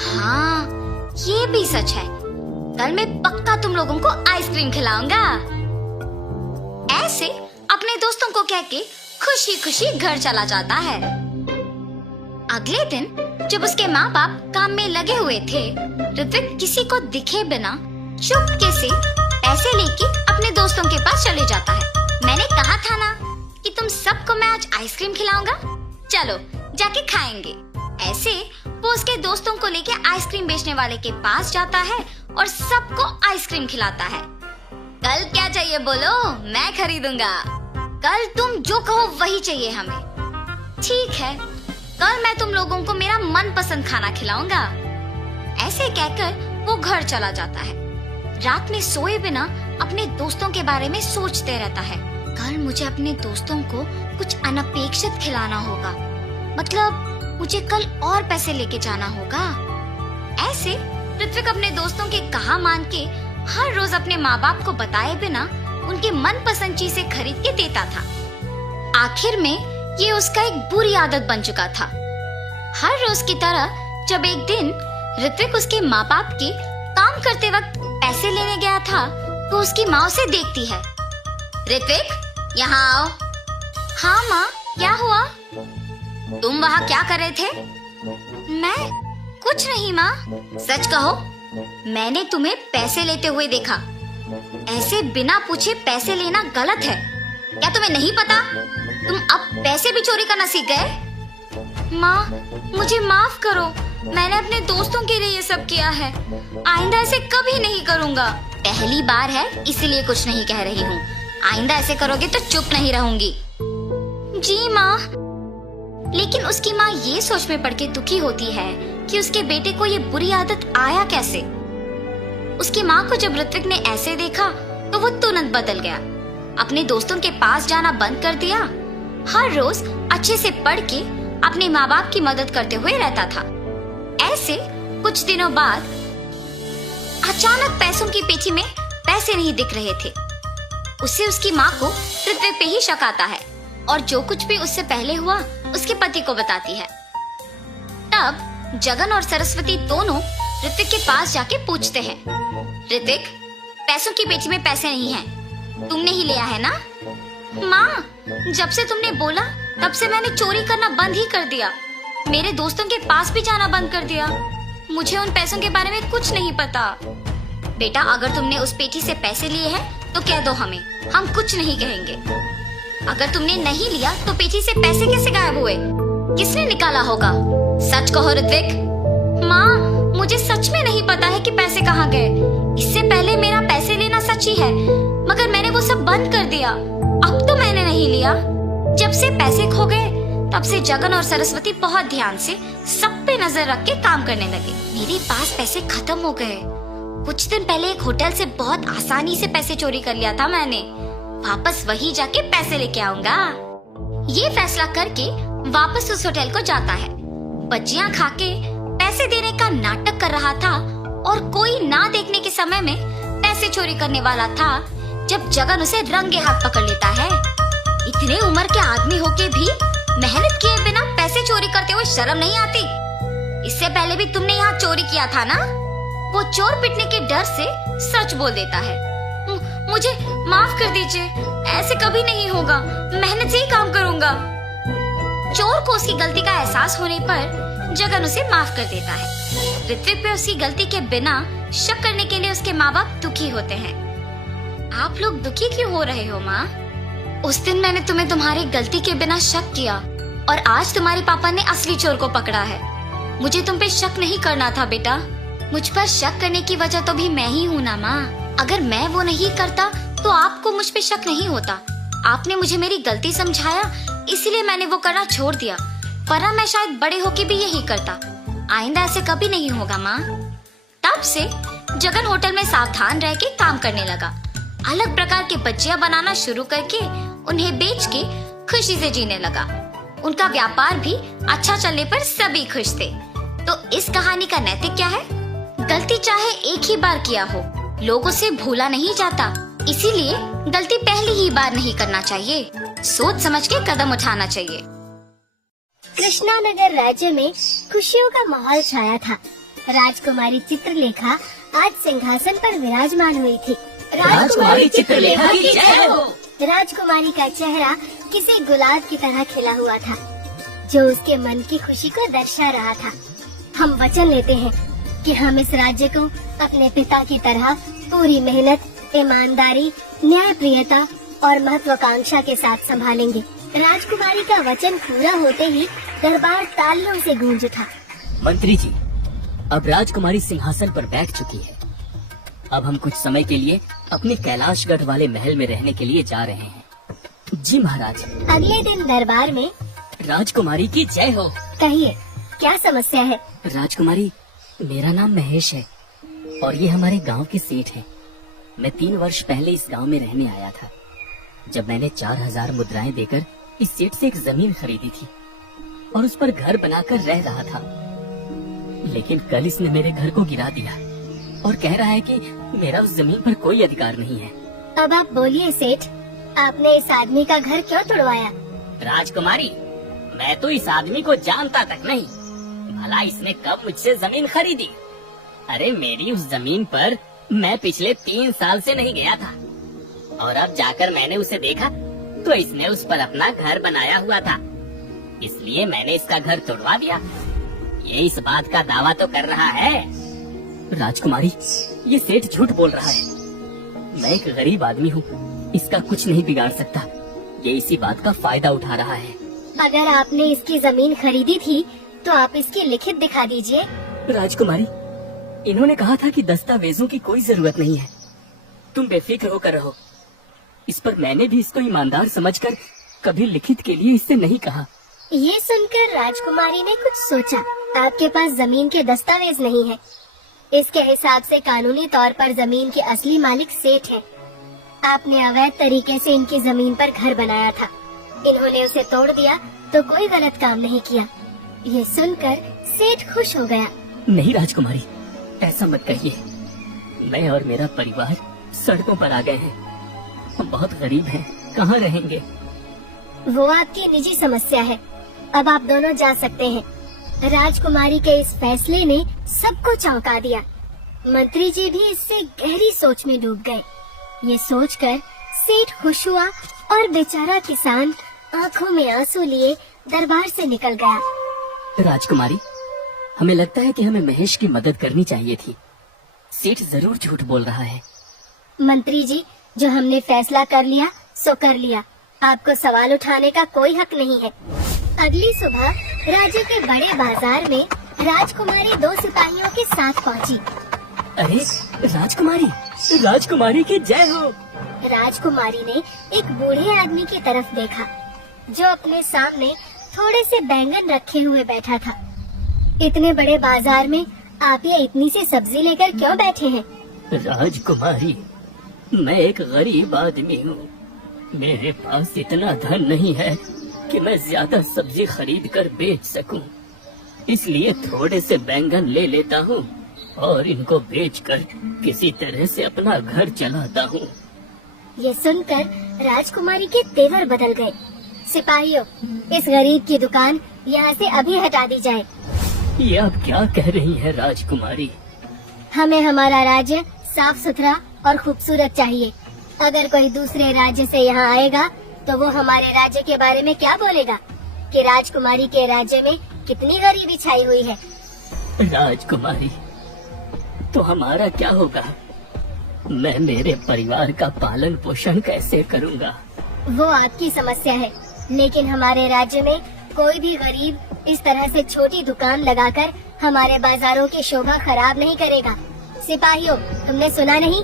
हाँ, ये भी सच है। कल मैं पक्का तुम लोगों को आइसक्रीम खिलाऊंगा। ऐसे अपने दोस्तों को कह के खुशी खुशी घर चला जाता है। अगले दिन जब उसके माँ बाप काम में लगे हुए थे, ऋत्विक किसी को दिखे बिना चुपके से पैसे लेके अपने दोस्तों के पास चले जाता है। मैंने कहा था ना कि तुम सबको मैं आज आइसक्रीम खिलाऊंगा, चलो जाके खाएंगे। ऐसे वो उसके दोस्तों को लेके आइसक्रीम बेचने वाले के पास जाता है और सबको आइसक्रीम खिलाता है। कल क्या चाहिए बोलो, मैं खरीदूंगा। कल तुम जो कहो वही चाहिए हमें। ठीक है, कल मैं तुम लोगों को मेरा मनपसंद खाना खिलाऊंगा। ऐसे कहकर वो घर चला जाता है। रात में सोए बिना अपने दोस्तों के बारे में सोचते रहता है। कल मुझे अपने दोस्तों को कुछ अनपेक्षित खिलाना होगा, मतलब मुझे कल और पैसे लेके जाना होगा। ऐसे ऋत्विक अपने दोस्तों के कहा मान के हर रोज अपने माँ बाप को बताए बिना उनके मनपसंद चीजें खरीद के देता था। आखिर में ये उसका एक बुरी आदत बन चुका था। हर रोज की तरह जब एक दिन ऋत्विक उसके माँ बाप के काम करते वक्त पैसे लेने गया था, तो उसकी माँ उसे देखती है। ऋत्विक, यहाँ आओ। हाँ माँ, क्या हुआ? तुम वहाँ क्या कर रहे थे? मैं कुछ नहीं माँ। सच कहो, मैंने तुम्हें पैसे लेते हुए देखा। ऐसे बिना पूछे पैसे लेना गलत है। क्या तुम्हें नहीं पता? तुम अब पैसे भी चोरी करना सीख गए। माँ, मुझे माफ करो। मैंने अपने दोस्तों के लिए ये सब किया है। आइंदा ऐसे कभी नहीं करूँगा। पहली बार है इसलिए कुछ नहीं कह रही हूँ। आइंदा ऐसे करोगे तो चुप नहीं रहूंगी। जी माँ। लेकिन उसकी माँ ये सोच में पड़ के दुखी होती है कि उसके बेटे को ये बुरी आदत आया कैसे। उसकी माँ को जब ऋत्विक ने ऐसे देखा तो वो तुरंत बदल गया। अपने दोस्तों के पास जाना बंद कर दिया। हर रोज अच्छे से पढ़ के अपने माँ बाप की मदद करते हुए रहता था। ऐसे कुछ दिनों बाद अचानक पैसों की पेटी में पैसे नहीं दिख रहे थे। उससे उसकी माँ को ऋत्विक पे ही शक आता है और जो कुछ भी उससे पहले हुआ उसके पति को बताती है। तब जगन और सरस्वती दोनों ऋत्विक के पास जाके पूछते हैं, ऋत्विक, पैसों की पेटी में पैसे नहीं हैं, तुमने ही लिया है ना? माँ, जब से तुमने बोला तब से मैंने चोरी करना बंद ही कर दिया। मेरे दोस्तों के पास भी जाना बंद कर दिया। मुझे उन पैसों के बारे में कुछ नहीं पता। बेटा, अगर तुमने उस पेटी से पैसे लिए हैं तो कह दो हमें, हम कुछ नहीं कहेंगे। अगर तुमने नहीं लिया तो पेटी से पैसे कैसे गायब हुए? किसने निकाला होगा? सच कहो ऋत्विक। माँ, मुझे सच में नहीं पता है कि पैसे कहाँ गए। इससे पहले मेरा पैसे लेना सच ही है, मगर मैंने वो सब बंद कर दिया। अब तो मैंने नहीं लिया। जब से पैसे खो गए तब से जगन और सरस्वती बहुत ध्यान से सब पे नजर रख के काम करने लगे। मेरे पास पैसे खत्म हो गए। कुछ दिन पहले एक होटल से बहुत आसानी से पैसे चोरी कर लिया था मैंने। वापस वही जाके पैसे लेके आऊंगा। ये फैसला करके वापस उस होटल को जाता है। बच्चियां खा के पैसे देने का नाटक कर रहा था और कोई ना देखने के समय में पैसे चोरी करने वाला था जब जगन उसे रंगे हाथ पकड़ लेता है। इतने उम्र के आदमी होके भी मेहनत किए बिना पैसे चोरी करते हुए शर्म नहीं आती? इससे पहले भी तुमने यहाँ चोरी किया था ना? वो चोर पिटने के डर से सच बोल देता है। मुझे माफ कर दीजिए, ऐसे कभी नहीं होगा, मेहनत से ही काम करूंगा। चोर को उसकी गलती का एहसास होने पर जगन उसे माफ कर देता है। ऋत्विक पे उसकी गलती के बिना शक करने के लिए उसके माँ बाप दुखी होते हैं। आप लोग दुखी क्यों हो रहे हो माँ? उस दिन मैंने तुम्हें तुम्हारी गलती के बिना शक किया और आज तुम्हारे पापा ने असली चोर को पकड़ा है। मुझे तुम पे शक नहीं करना था बेटा। मुझ पर शक करने की वजह तो भी मैं ही हूँ ना माँ। अगर मैं वो नहीं करता तो आपको मुझ पे शक नहीं होता। आपने मुझे मेरी गलती समझाया, इसलिए मैंने वो करना छोड़ दिया, वरना मैं शायद बड़े होके भी यही करता। आइंदा ऐसे कभी नहीं होगा माँ। तब से जगन होटल में सावधान रह के काम करने लगा। अलग प्रकार के भजिया बनाना शुरू करके उन्हें बेच के खुशी से जीने लगा। उनका व्यापार भी अच्छा चलने पर सभी खुश थे। तो इस कहानी का नैतिक क्या है? गलती चाहे एक ही बार किया हो, लोगों से भूला नहीं जाता। इसीलिए गलती पहली ही बार नहीं करना चाहिए, सोच समझ के कदम उठाना चाहिए। कृष्णानगर राज्य में खुशियों का माहौल छाया था। राजकुमारी चित्रलेखा आज सिंहासन पर विराजमान हुई थी। राजकुमारी चित्रलेखा की जय हो। राजकुमारी का चेहरा किसी गुलाब की तरह खिला हुआ था, जो उसके मन की खुशी को दर्शा रहा था। हम वचन लेते हैं कि हम इस राज्य को अपने पिता की तरह पूरी मेहनत, ईमानदारी, न्यायप्रियता और महत्वाकांक्षा के साथ संभालेंगे। राजकुमारी का वचन पूरा होते ही दरबार तालियों से गूंज उठा। मंत्री जी, अब राजकुमारी सिंहासन पर बैठ चुकी है। अब हम कुछ समय के लिए अपने कैलाशगढ़ वाले महल में रहने के लिए जा रहे हैं। जी महाराज। अगले दिन दरबार में राजकुमारी की जय हो। कहिए, क्या समस्या है? राजकुमारी, मेरा नाम महेश है और ये हमारे गांव के सेठ हैं। मैं 3 वर्ष पहले इस गांव में रहने आया था, जब मैंने 4000 मुद्राएं देकर इस सेठ से एक जमीन खरीदी थी और उस पर घर बनाकर रह रहा था। लेकिन कल इसने मेरे घर को गिरा दिया और कह रहा है कि मेरा उस जमीन पर कोई अधिकार नहीं है। अब आप बोलिए सेठ, आपने इस आदमी का घर क्यों तोड़वाया? राजकुमारी, मैं तो इस आदमी को जानता तक नहीं। भला इसने कब मुझसे जमीन खरीदी? अरे मेरी उस जमीन पर मैं पिछले 3 साल से नहीं गया था और अब जाकर मैंने उसे देखा तो इसने उस पर अपना घर बनाया हुआ था, इसलिए मैंने इसका घर तोड़वा दिया। ये इस बात का दावा तो कर रहा है। राजकुमारी, ये सेठ झूठ बोल रहा है। मैं एक गरीब आदमी हूँ, इसका कुछ नहीं बिगाड़ सकता। ये इसी बात का फायदा उठा रहा है। अगर आपने इसकी जमीन खरीदी थी तो आप इसकी लिखित दिखा दीजिए। राजकुमारी, इन्होंने कहा था कि दस्तावेजों की कोई जरूरत नहीं है, तुम बेफिक्र होकर रहो। इस पर मैंने भी इसको ईमानदार समझकर कभी लिखित के लिए इससे नहीं कहा। ये सुनकर राजकुमारी ने कुछ सोचा। आपके पास जमीन के दस्तावेज नहीं है। इसके हिसाब से कानूनी तौर पर जमीन के असली मालिक सेठ हैं। आपने अवैध तरीके से इनकी जमीन पर घर बनाया था। इन्होंने उसे तोड़ दिया तो कोई गलत काम नहीं किया। ये सुनकर सेठ खुश हो गया। नहीं राजकुमारी, ऐसा मत कहिए। मैं और मेरा परिवार सड़कों पर आ गए हैं, हम बहुत गरीब हैं, कहाँ रहेंगे? वो आपकी निजी समस्या है। अब आप दोनों जा सकते हैं। राजकुमारी के इस फैसले ने सबको चौंका दिया। मंत्री जी भी इससे गहरी सोच में डूब गए। ये सोचकर सेठ खुश हुआ और बेचारा किसान आंखों में आंसू लिए दरबार से निकल गया। राजकुमारी, हमें लगता है कि हमें महेश की मदद करनी चाहिए थी। सेठ जरूर झूठ बोल रहा है। मंत्री जी, जो हमने फैसला कर लिया सो कर लिया। आपको सवाल उठाने का कोई हक नहीं है। अगली सुबह राज्य के बड़े बाजार में राजकुमारी 2 सिपाहियों के साथ पहुंची। अरे राजकुमारी, राजकुमारी की जय हो। राजकुमारी ने एक बूढ़े आदमी की तरफ देखा, जो अपने सामने थोड़े से बैंगन रखे हुए बैठा था। इतने बड़े बाजार में आप ये इतनी सी सब्जी लेकर क्यों बैठे हैं? राजकुमारी, मैं एक गरीब आदमी हूँ। मेरे पास इतना धन नहीं है कि मैं ज्यादा सब्जी खरीद कर बेच सकूं। इसलिए थोड़े से बैंगन ले लेता हूँ और इनको बेचकर किसी तरह से अपना घर चलाता हूँ। ये सुनकर राजकुमारी के तेवर बदल गए। सिपाहियों, इस गरीब की दुकान यहाँ से अभी हटा दी जाए। ये आप क्या कह रही हैं राजकुमारी? हमें हमारा राज्य साफ सुथरा और खूबसूरत चाहिए। अगर कोई दूसरे राज्य से यहाँ आएगा तो वो हमारे राज्य के बारे में क्या बोलेगा कि राजकुमारी के राज्य में कितनी गरीबी छाई हुई है। राजकुमारी, तो हमारा क्या होगा? मैं मेरे परिवार का पालन पोषण कैसे करूँगा? वो आपकी समस्या है, लेकिन हमारे राज्य में कोई भी गरीब इस तरह से छोटी दुकान लगाकर हमारे बाजारों की शोभा खराब नहीं करेगा। सिपाहियों, तुमने सुना नहीं?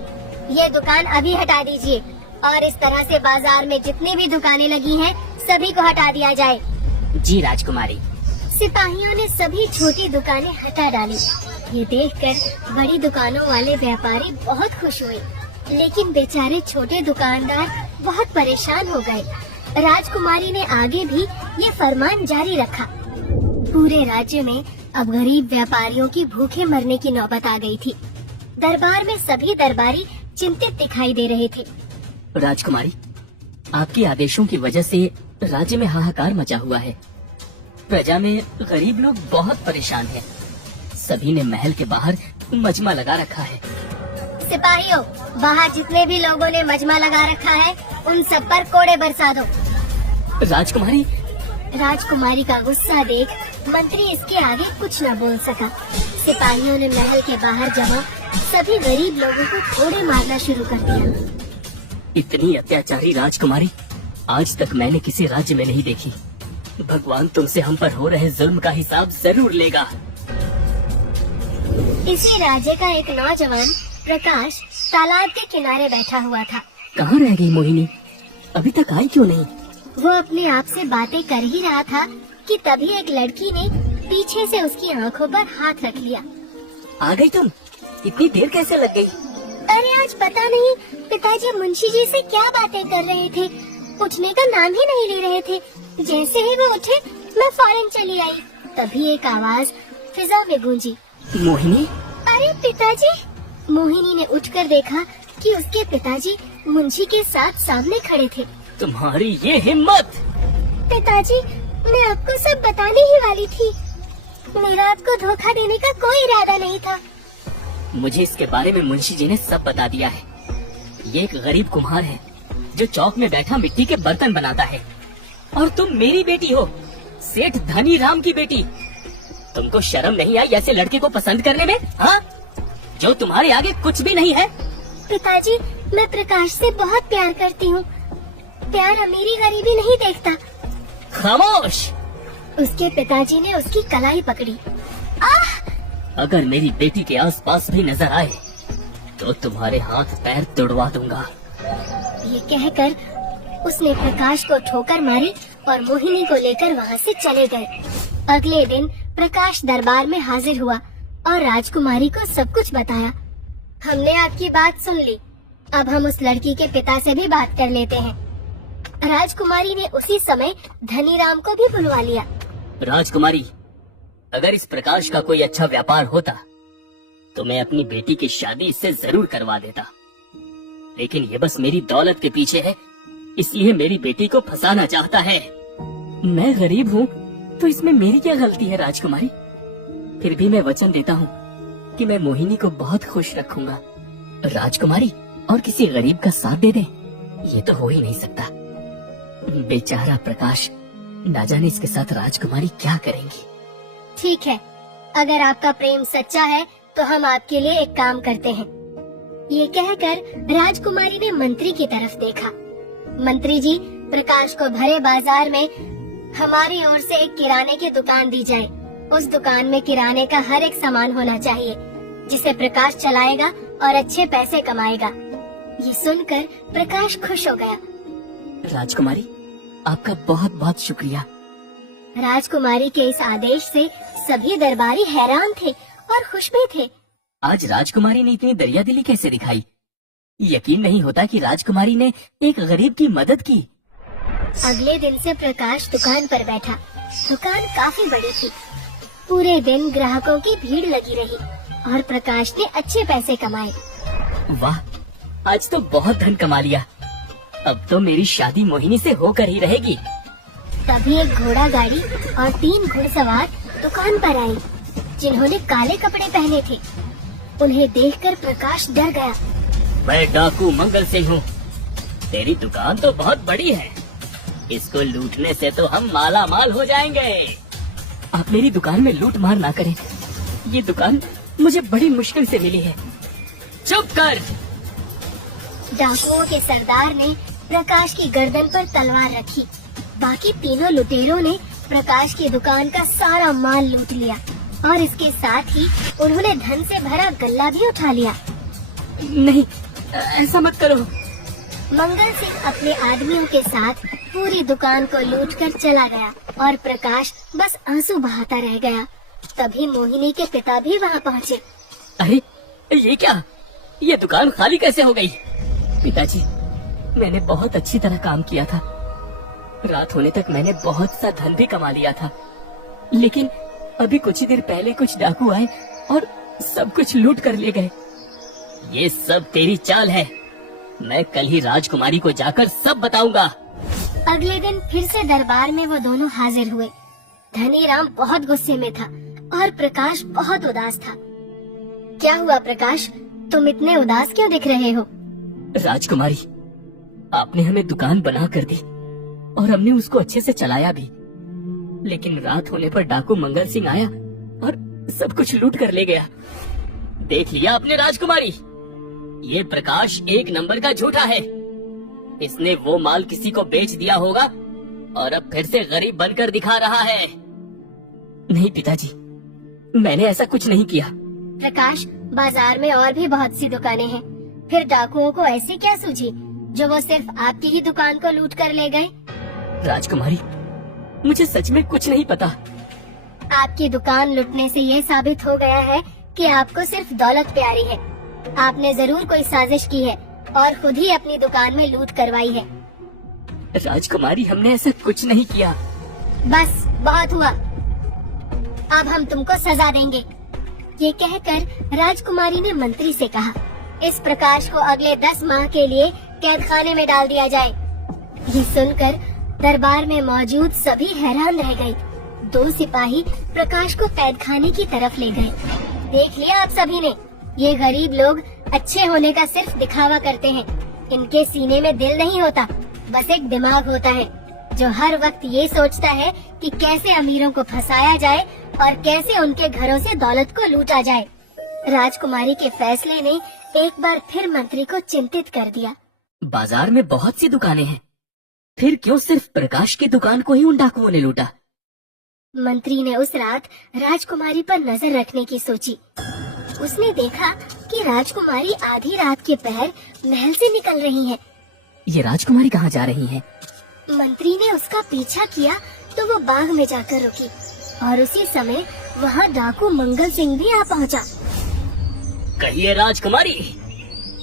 ये दुकान अभी हटा दीजिए और इस तरह से बाजार में जितनी भी दुकानें लगी हैं सभी को हटा दिया जाए। जी राजकुमारी। सिपाहियों ने सभी छोटी दुकानें हटा डाली। ये देखकर बड़ी दुकानों वाले व्यापारी बहुत खुश हुए, लेकिन बेचारे छोटे दुकानदार बहुत परेशान हो गए। राजकुमारी ने आगे भी ये फरमान जारी रखा। पूरे राज्य में अब गरीब व्यापारियों की भूखे मरने की नौबत आ गई थी। दरबार में सभी दरबारी चिंतित दिखाई दे रहे थे। राजकुमारी, आपके आदेशों की वजह से राज्य में हाहाकार मचा हुआ है। प्रजा में गरीब लोग बहुत परेशान हैं। सभी ने महल के बाहर मजमा लगा रखा है। सिपाहियों, बाहर जितने भी लोगों ने मजमा लगा रखा है उन सब पर कोड़े बरसा दो। राजकुमारी। राजकुमारी का गुस्सा देख मंत्री इसके आगे कुछ न बोल सका। सिपाहियों ने महल के बाहर जमा सभी गरीब लोगों को कोड़े मारना शुरू कर दिया। इतनी अत्याचारी राजकुमारी आज तक मैंने किसी राज्य में नहीं देखी। भगवान तुमसे हम पर हो रहे जुल्म का हिसाब जरूर लेगा। इसी राज्य का एक नौजवान प्रकाश तालाब के किनारे बैठा हुआ था। कहाँ रह गई मोहिनी? अभी तक आई क्यों नहीं? वो अपने आप से बातें कर ही रहा था कि तभी एक लड़की ने पीछे से उसकी आंखों पर हाथ रख लिया। आ गई तुम? इतनी देर कैसे लग गई? अरे आज पता नहीं पिताजी मुंशी जी से क्या बातें कर रहे थे, उठने का नाम ही नहीं ले रहे थे। जैसे ही वो उठे मैं फौरन चली आई। तभी एक आवाज फिजा में गूंजी, मोहिनी। अरे पिताजी। मोहिनी ने उठकर देखा कि उसके पिताजी मुंशी के साथ सामने खड़े थे। तुम्हारी ये हिम्मत! पिताजी, मैं आपको सब बताने ही वाली थी। मेरा आपको धोखा देने का कोई इरादा नहीं था। मुझे इसके बारे में मुंशी जी ने सब बता दिया है। ये एक गरीब कुम्हार है जो चौक में बैठा मिट्टी के बर्तन बनाता है, और तुम मेरी बेटी हो, सेठ धनी राम की बेटी। तुमको शर्म नहीं आई ऐसे लड़के को पसंद करने में? हाँ, जो तुम्हारे आगे कुछ भी नहीं है। पिताजी, मैं प्रकाश से बहुत प्यार करती हूँ। प्यार अमीरी गरीबी नहीं देखता। खामोश! उसके पिताजी ने उसकी कलाई पकड़ी। अगर मेरी बेटी के आसपास भी नजर आए तो तुम्हारे हाथ पैर तोड़वा दूंगा। ये कहकर उसने प्रकाश को ठोकर मारी और मोहिनी को लेकर वहाँ से चले गए। अगले दिन प्रकाश दरबार में हाजिर हुआ और राजकुमारी को सब कुछ बताया। हमने आपकी बात सुन ली, अब हम उस लड़की के पिता से भी बात कर लेते हैं। राजकुमारी ने उसी समय धनीराम को भी बुलवा लिया। राजकुमारी, अगर इस प्रकाश का कोई अच्छा व्यापार होता तो मैं अपनी बेटी की शादी इससे जरूर करवा देता, लेकिन ये बस मेरी दौलत के पीछे है, इसलिए मेरी बेटी को फंसाना चाहता है। मैं गरीब हूँ तो इसमें मेरी क्या गलती है राजकुमारी? फिर भी मैं वचन देता हूँ कि मैं मोहिनी को बहुत खुश रखूंगा। राजकुमारी और किसी गरीब का साथ दे दे, ये तो हो ही नहीं सकता। बेचारा प्रकाश, ना जाने इसके साथ राजकुमारी क्या करेंगी। ठीक है, अगर आपका प्रेम सच्चा है तो हम आपके लिए एक काम करते हैं। ये कहकर राजकुमारी ने मंत्री की तरफ देखा। मंत्री जी, प्रकाश को भरे बाजार में हमारी ओर से एक किराने की दुकान दी जाए। उस दुकान में किराने का हर एक सामान होना चाहिए जिसे प्रकाश चलाएगा और अच्छे पैसे कमाएगा। ये सुनकर प्रकाश खुश हो गया। राजकुमारी, आपका बहुत बहुत शुक्रिया। राजकुमारी के इस आदेश से सभी दरबारी हैरान थे और खुश भी थे। आज राजकुमारी ने इतनी दरियादिली कैसे दिखाई? यकीन नहीं होता कि राजकुमारी ने एक गरीब की मदद की। अगले दिन से प्रकाश दुकान पर बैठा। दुकान काफी बड़ी थी। पूरे दिन ग्राहकों की भीड़ लगी रही और प्रकाश ने अच्छे पैसे कमाए। वाह, आज तो बहुत धन कमा लिया। अब तो मेरी शादी मोहिनी से होकर ही रहेगी। तभी एक घोड़ा गाड़ी और 3 घुड़सवार दुकान पर आए, जिन्होंने काले कपड़े पहने थे। उन्हें देखकर प्रकाश डर गया। मैं डाकू मंगल सिंह हूँ। तेरी दुकान तो बहुत बड़ी है, इसको लूटने से तो हम माला माल हो जाएंगे। आप मेरी दुकान में लूट मार ना करें, ये दुकान मुझे बड़ी मुश्किल से मिली है। चुप कर। डाकुओं के सरदार ने प्रकाश की गर्दन पर तलवार रखी। बाकी तीनों लुटेरों ने प्रकाश की दुकान का सारा माल लूट लिया और इसके साथ ही उन्होंने धन से भरा गल्ला भी उठा लिया। नहीं, ऐसा मत करो। मंगल सिंह अपने आदमियों के साथ पूरी दुकान को लूटकर चला गया और प्रकाश बस आंसू बहाता रह गया। तभी मोहिनी के पिता भी वहाँ पहुँचे। अरे ये क्या, ये दुकान खाली कैसे हो गई? पिताजी, मैंने बहुत अच्छी तरह काम किया था। रात होने तक मैंने बहुत सा धन भी कमा लिया था, लेकिन अभी कुछ ही देर पहले कुछ डाकू आए और सब कुछ लूट कर ले गए। ये सब तेरी चाल है। मैं कल ही राजकुमारी को जाकर सब बताऊंगा। अगले दिन फिर से दरबार में वो दोनों हाजिर हुए। धनीराम बहुत गुस्से में था और प्रकाश बहुत उदास था। क्या हुआ प्रकाश, तुम इतने उदास क्यों दिख रहे हो? राजकुमारी, आपने हमें दुकान बना कर दी और हमने उसको अच्छे से चलाया भी, लेकिन रात होने पर डाकू मंगल सिंह आया और सब कुछ लूट कर ले गया। देख लिया आपने राजकुमारी, ये प्रकाश एक नंबर का झूठा है। इसने वो माल किसी को बेच दिया होगा और अब फिर से गरीब बनकर दिखा रहा है। नहीं पिताजी, मैंने ऐसा कुछ नहीं किया। प्रकाश, बाजार में और भी बहुत सी दुकानें हैं, फिर डाकुओं को ऐसी क्या सूझी जो वो सिर्फ आपकी ही दुकान को लूट कर ले गए? राजकुमारी, मुझे सच में कुछ नहीं पता। आपकी दुकान लूटने से ये साबित हो गया है कि आपको सिर्फ दौलत प्यारी है। आपने जरूर कोई साजिश की है और खुद ही अपनी दुकान में लूट करवाई है। राजकुमारी, हमने ऐसा कुछ नहीं किया। बस बहुत हुआ, अब हम तुमको सजा देंगे। ये कहकर राजकुमारी ने मंत्री से कहा, इस प्रकाश को अगले 10 माह के लिए कैद खाने में डाल दिया जाए। ये सुनकर दरबार में मौजूद सभी हैरान रह गए। 2 सिपाही प्रकाश को कैद खाने की तरफ ले गए। देख लिया आप सभी ने, ये गरीब लोग अच्छे होने का सिर्फ दिखावा करते हैं। इनके सीने में दिल नहीं होता, बस एक दिमाग होता है जो हर वक्त ये सोचता है कि कैसे अमीरों को फंसाया जाए और कैसे उनके घरों से दौलत को लूटा जाए। राजकुमारी के फैसले ने एक बार फिर मंत्री को चिंतित कर दिया। बाजार में बहुत सी दुकानें हैं, फिर क्यों सिर्फ प्रकाश की दुकान को ही उन डाकुओं ने लूटा? मंत्री ने उस रात राजकुमारी पर नजर रखने की सोची। उसने देखा कि राजकुमारी आधी रात के पहर महल से निकल रही है। ये राजकुमारी कहाँ जा रही हैं? मंत्री ने उसका पीछा किया तो वो बाग में जाकर रुकी और उसी समय वहाँ डाकू मंगल सिंह भी आ पहुँचा। कहिए राजकुमारी,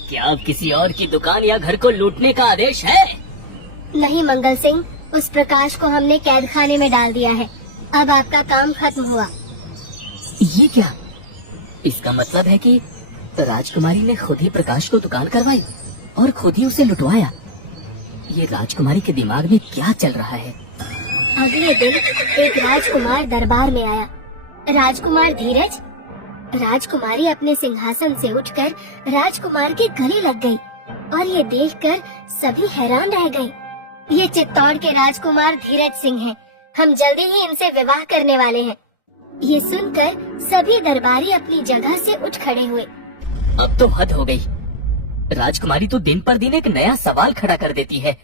क्या अब किसी और की दुकान या घर को लूटने का आदेश है? नहीं मंगल सिंह, उस प्रकाश को हमने कैद खाने में डाल दिया है। अब आपका काम खत्म हुआ। ये क्या? इसका मतलब है कि राजकुमारी ने खुद ही प्रकाश को दुकान करवाई और खुद ही उसे लुटवाया। ये राजकुमारी के दिमाग में क्या चल रहा है? अगले दिन एक राजकुमार दरबार में आया। राजकुमार धीरज। राजकुमारी अपने सिंहासन से उठकर राजकुमार के गले लग गई और ये देखकर सभी हैरान रह गए। ये चित्तौड़ के राजकुमार धीरज सिंह हैं। हम जल्दी ही इनसे विवाह करने वाले हैं। ये सुनकर सभी दरबारी अपनी जगह से उठ खड़े हुए। अब तो हद हो गई। राजकुमारी तो दिन पर दिन एक नया सवाल खड़ा कर देती है।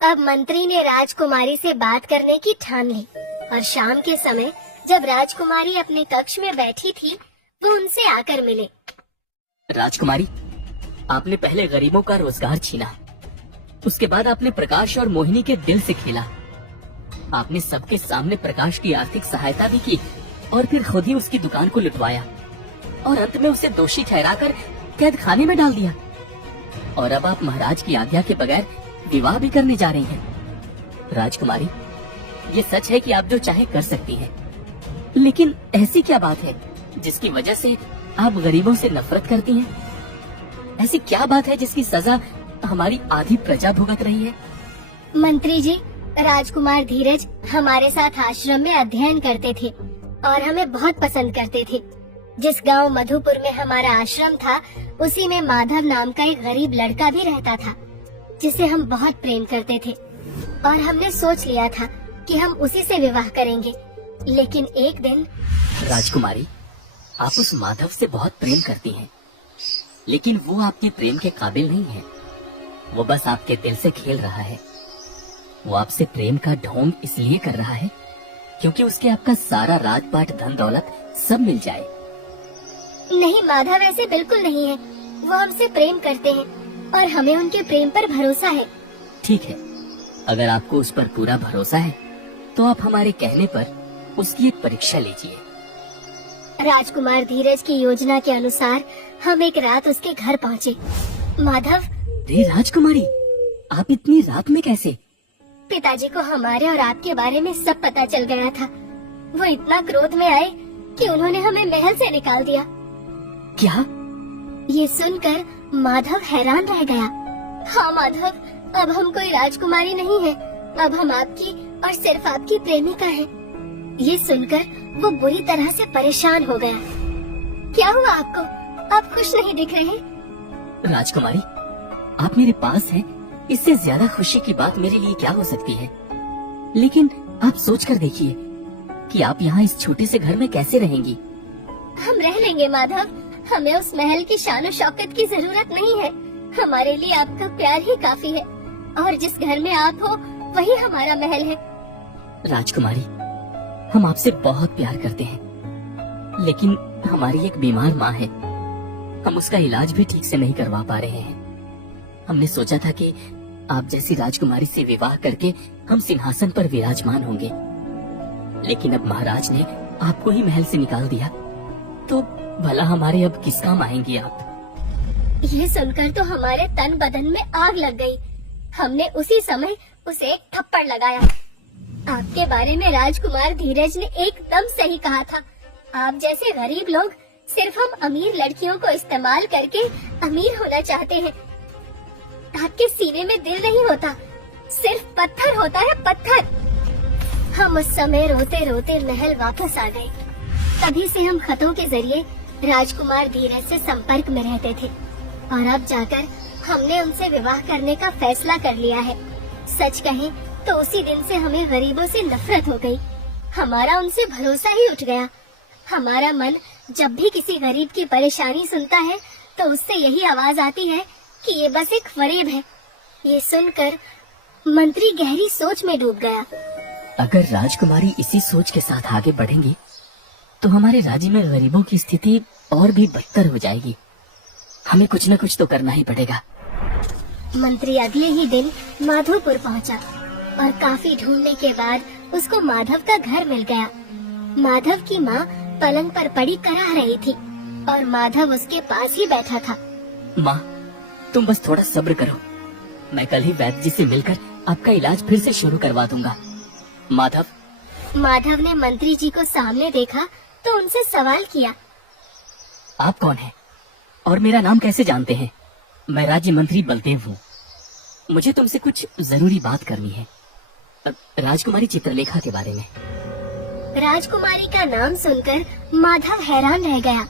अब मंत्री ने राजकुमारी से बात करने की ठान ली और शाम के समय जब राजकुमारी अपने कक्ष में बैठी थी, वो उनसे आकर मिले। राजकुमारी, आपने पहले गरीबों का रोजगार छीना, उसके बाद आपने प्रकाश और मोहिनी के दिल से खेला। आपने सबके सामने प्रकाश की आर्थिक सहायता भी की और फिर खुद ही उसकी दुकान को लुटवाया और अंत में उसे दोषी ठहराकर कैद खाने में डाल दिया। और अब आप महाराज की आज्ञा के बगैर विवाह भी करने जा रही हैं। राजकुमारी, ये सच है कि आप जो चाहे कर सकती हैं, लेकिन ऐसी क्या बात है जिसकी वजह से आप गरीबों से नफरत करती हैं? ऐसी क्या बात है जिसकी सजा हमारी आधी प्रजा भुगत रही है? मंत्री जी, राजकुमार धीरज हमारे साथ आश्रम में अध्ययन करते थे और हमें बहुत पसंद करते थे। जिस गांव मधुपुर में हमारा आश्रम था, उसी में माधव नाम का एक गरीब लड़का भी रहता था, जिसे हम बहुत प्रेम करते थे और हमने सोच लिया था कि हम उसी से विवाह करेंगे। लेकिन एक दिन राजकुमारी, आप उस माधव से बहुत प्रेम करती हैं, लेकिन वो आपके प्रेम के काबिल नहीं है। वो बस आपके दिल से खेल रहा है। वो आपसे प्रेम का ढोंग इसलिए कर रहा है क्योंकि उसके आपका सारा राजपाट, धन दौलत सब मिल जाए। नहीं, माधव ऐसे बिल्कुल नहीं है। वो हमसे प्रेम करते हैं और हमें उनके प्रेम पर भरोसा है। ठीक है, अगर आपको उस पर पूरा भरोसा है तो आप हमारे कहने पर उसकी एक परीक्षा लीजिए। राजकुमार धीरज की योजना के अनुसार हम एक रात उसके घर पहुँचे। माधव, रे राजकुमारी, आप इतनी रात में कैसे? पिताजी को हमारे और आपके बारे में सब पता चल गया था। वो इतना क्रोध में आए कि उन्होंने हमें महल से निकाल दिया। क्या? ये सुनकर माधव हैरान रह गया। हाँ माधव, अब हम कोई राजकुमारी नहीं है, अब हम आपकी और सिर्फ आपकी प्रेमिका हैं। ये सुनकर वो बुरी तरह से परेशान हो गया। क्या हुआ आपको? आप खुश नहीं दिख रहे। राजकुमारी, आप मेरे पास हैं, इससे ज्यादा खुशी की बात मेरे लिए क्या हो सकती है। लेकिन आप सोच कर देखिए कि आप यहाँ इस छोटे से घर में कैसे रहेंगी। हम रह लेंगे माधव, हमें उस महल की शान और शौकत की जरूरत नहीं है। हमारे लिए आपका प्यार ही काफी है और जिस घर में आप हो वही हमारा महल है। राजकुमारी, हम आपसे बहुत प्यार करते हैं, लेकिन हमारी एक बीमार माँ है। हम उसका इलाज भी ठीक से नहीं करवा पा रहे हैं। हमने सोचा था कि आप जैसी राजकुमारी से विवाह करके हम सिंहासन पर विराजमान होंगे, लेकिन अब महाराज ने आपको ही महल से निकाल दिया, तो भला हमारे अब किस काम आएंगी आप? ये सुनकर तो हमारे तन बदन में आग लग गई। हमने उसी समय उसे एक थप्पड़ लगाया। आपके बारे में राजकुमार धीरज ने एकदम सही कहा था। आप जैसे गरीब लोग सिर्फ हम अमीर लड़कियों को इस्तेमाल करके अमीर होना चाहते हैं। आपके सीने में दिल नहीं होता, सिर्फ पत्थर होता है, पत्थर। हम उस समय रोते रोते महल वापस आ गए। तभी से हम खतों के जरिए राजकुमार धीरज से संपर्क में रहते थे और अब जाकर हमने उनसे विवाह करने का फैसला कर लिया है। सच कहें तो उसी दिन से हमें गरीबों से नफरत हो गई। हमारा उनसे भरोसा ही उठ गया। हमारा मन जब भी किसी गरीब की परेशानी सुनता है तो उससे यही आवाज आती है कि ये बस एक फरेब है। ये सुनकर मंत्री गहरी सोच में डूब गया। अगर राजकुमारी इसी सोच के साथ आगे बढ़ेंगी तो हमारे राज्य में गरीबों की स्थिति और भी बदतर हो जाएगी। हमें कुछ न कुछ तो करना ही पड़ेगा। मंत्री अगले ही दिन माधोपुर पहुंचा और काफी ढूंढने के बाद उसको माधव का घर मिल गया। माधव की माँ पलंग पर पड़ी कराह रही थी और माधव उसके पास ही बैठा था। माँ, तुम बस थोड़ा सब्र करो, मैं कल ही वैद्य जी से मिलकर आपका इलाज फिर से शुरू करवा दूंगा। माधव ने मंत्री जी को सामने देखा तो उनसे सवाल किया। आप कौन हैं और मेरा नाम कैसे जानते हैं? मैं राज्य मंत्री बलदेव हूँ। मुझे तुमसे कुछ जरूरी बात करनी है, राजकुमारी चित्रलेखा के बारे में। राजकुमारी का नाम सुनकर माधव हैरान रह गया।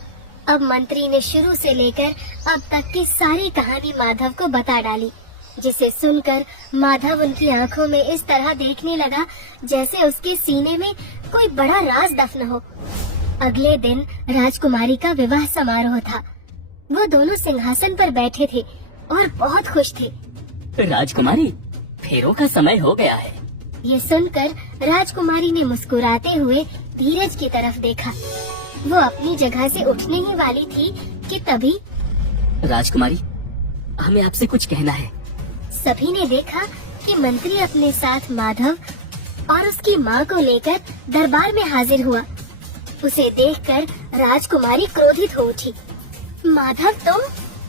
अब मंत्री ने शुरू से लेकर अब तक की सारी कहानी माधव को बता डाली, जिसे सुनकर माधव उनकी आंखों में इस तरह देखने लगा जैसे उसके सीने में कोई बड़ा राज दफन हो। अगले दिन राजकुमारी का विवाह समारोह था। वो दोनों सिंहासन पर बैठे थे और बहुत खुश थे। राजकुमारी, फेरों का समय हो गया है। ये सुनकर राजकुमारी ने मुस्कुराते हुए धीरज की तरफ देखा। वो अपनी जगह से उठने ही वाली थी कि तभी राजकुमारी, हमें आपसे कुछ कहना है। सभी ने देखा कि मंत्री अपने साथ माधव और उसकी माँ को लेकर दरबार में हाजिर हुआ। उसे देखकर राजकुमारी क्रोधित हो उठी। माधव, तुम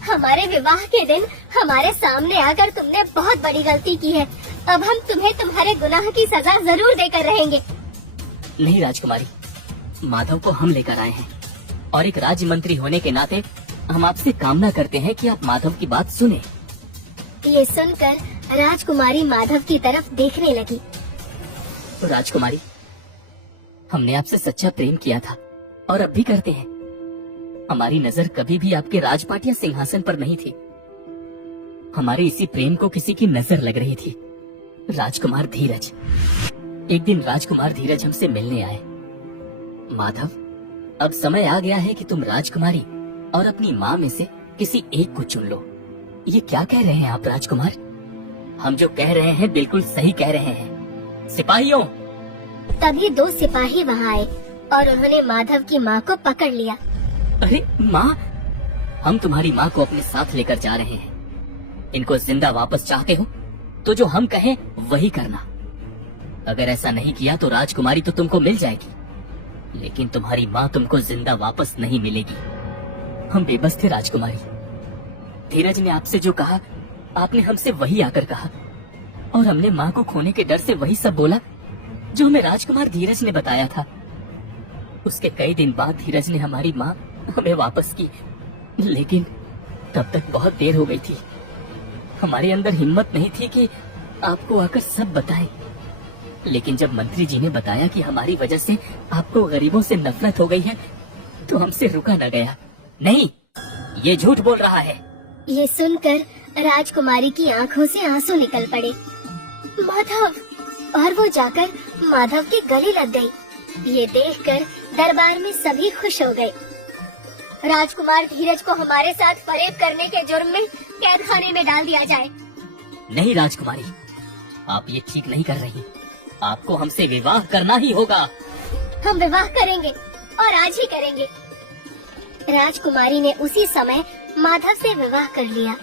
हमारे विवाह के दिन हमारे सामने आकर तुमने बहुत बड़ी गलती की है। अब हम तुम्हें तुम्हारे गुनाह की सजा जरूर देकर रहेंगे। नहीं राजकुमारी, माधव को हम लेकर आए हैं और एक राज्य मंत्री होने के नाते हम आपसे कामना करते हैं कि आप माधव की बात सुने। ये सुनकर राजकुमारी माधव की तरफ देखने लगी। राजकुमारी, हमने आपसे सच्चा प्रेम किया था और अब भी करते हैं, हमारी नजर कभी भी आपके राजपाट या सिंहासन पर नहीं थी। हमारे इसी प्रेम को किसी की नजर लग रही थी। राजकुमार धीरज। एक दिन राजकुमार धीरज हमसे मिलने आए। माधव, अब समय आ गया है कि तुम राजकुमारी और अपनी माँ में से किसी एक को चुन लो। ये क्या कह रहे हैं आप राजकुमार? हम जो कह रहे हैं बिल्कुल सही कह रहे हैं। सिपाहियों! तभी 2 सिपाही वहाँ आए और उन्होंने माधव की माँ को पकड़ लिया। अरे माँ, हम तुम्हारी माँ को अपने साथ लेकर जा रहे हैं। इनको जिंदा वापस चाहते हो तो जो हम कहें वही करना। अगर ऐसा नहीं किया तो राजकुमारी तो तुमको मिल जाएगी, लेकिन तुम्हारी माँ तुमको जिंदा वापस नहीं मिलेगी। हम बेबस थे राजकुमारी। धीरज ने आपसे जो कहा आपने हमसे वही आकर कहा, और हमने माँ को खोने के डर से वही सब बोला जो हमें राजकुमार धीरज ने बताया था। उसके कई दिन बाद धीरज ने हमारी माँ हमें वापस की, लेकिन तब तक बहुत देर हो गई थी। हमारे अंदर हिम्मत नहीं थी कि आपको आकर सब बताएं। लेकिन जब मंत्री जी ने बताया कि हमारी वजह से आपको गरीबों से नफरत हो गई है, तो हमसे रुका न गया। नहीं, ये झूठ बोल रहा है। ये सुनकर राजकुमारी की आंखों से आंसू निकल पड़े। माधव! और वो जाकर माधव के गले लग गई। ये देखकर दरबार में सभी खुश हो गए। राजकुमार धीरज को हमारे साथ फरेब करने के जुर्म में कैद खाने में डाल दिया जाए। नहीं राजकुमारी, आप ये ठीक नहीं कर रही। आपको हमसे विवाह करना ही होगा। हम विवाह करेंगे और आज ही करेंगे। राजकुमारी ने उसी समय माधव से विवाह कर लिया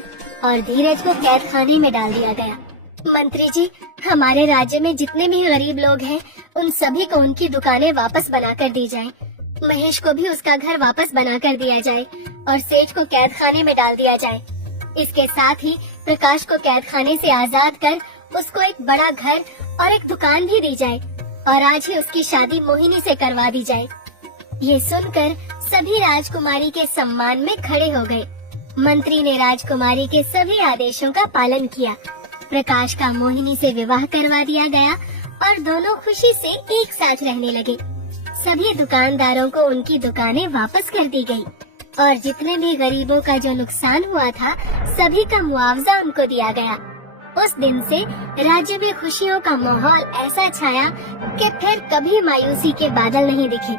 और धीरज को कैद खाने में डाल दिया गया। मंत्री जी, हमारे राज्य में जितने भी गरीब लोग हैं, उन सभी को उनकी दुकानें वापस बनाकर दी जाएं। महेश को भी उसका घर वापस बनाकर दिया जाए और सेठ को कैद खाने में डाल दिया जाए। इसके साथ ही प्रकाश को कैद खाने से आजाद कर उसको एक बड़ा घर और एक दुकान भी दी जाए और आज ही उसकी शादी मोहिनी से करवा दी जाए। ये सुनकर सभी राजकुमारी के सम्मान में खड़े हो गए। मंत्री ने राजकुमारी के सभी आदेशों का पालन किया। प्रकाश का मोहिनी से विवाह करवा दिया गया और दोनों खुशी से एक साथ रहने लगे। सभी दुकानदारों को उनकी दुकानें वापस कर दी गई और जितने भी गरीबों का जो नुकसान हुआ था, सभी का मुआवजा उनको दिया गया। उस दिन से राज्य में खुशियों का माहौल ऐसा छाया कि फिर कभी मायूसी के बादल नहीं दिखे।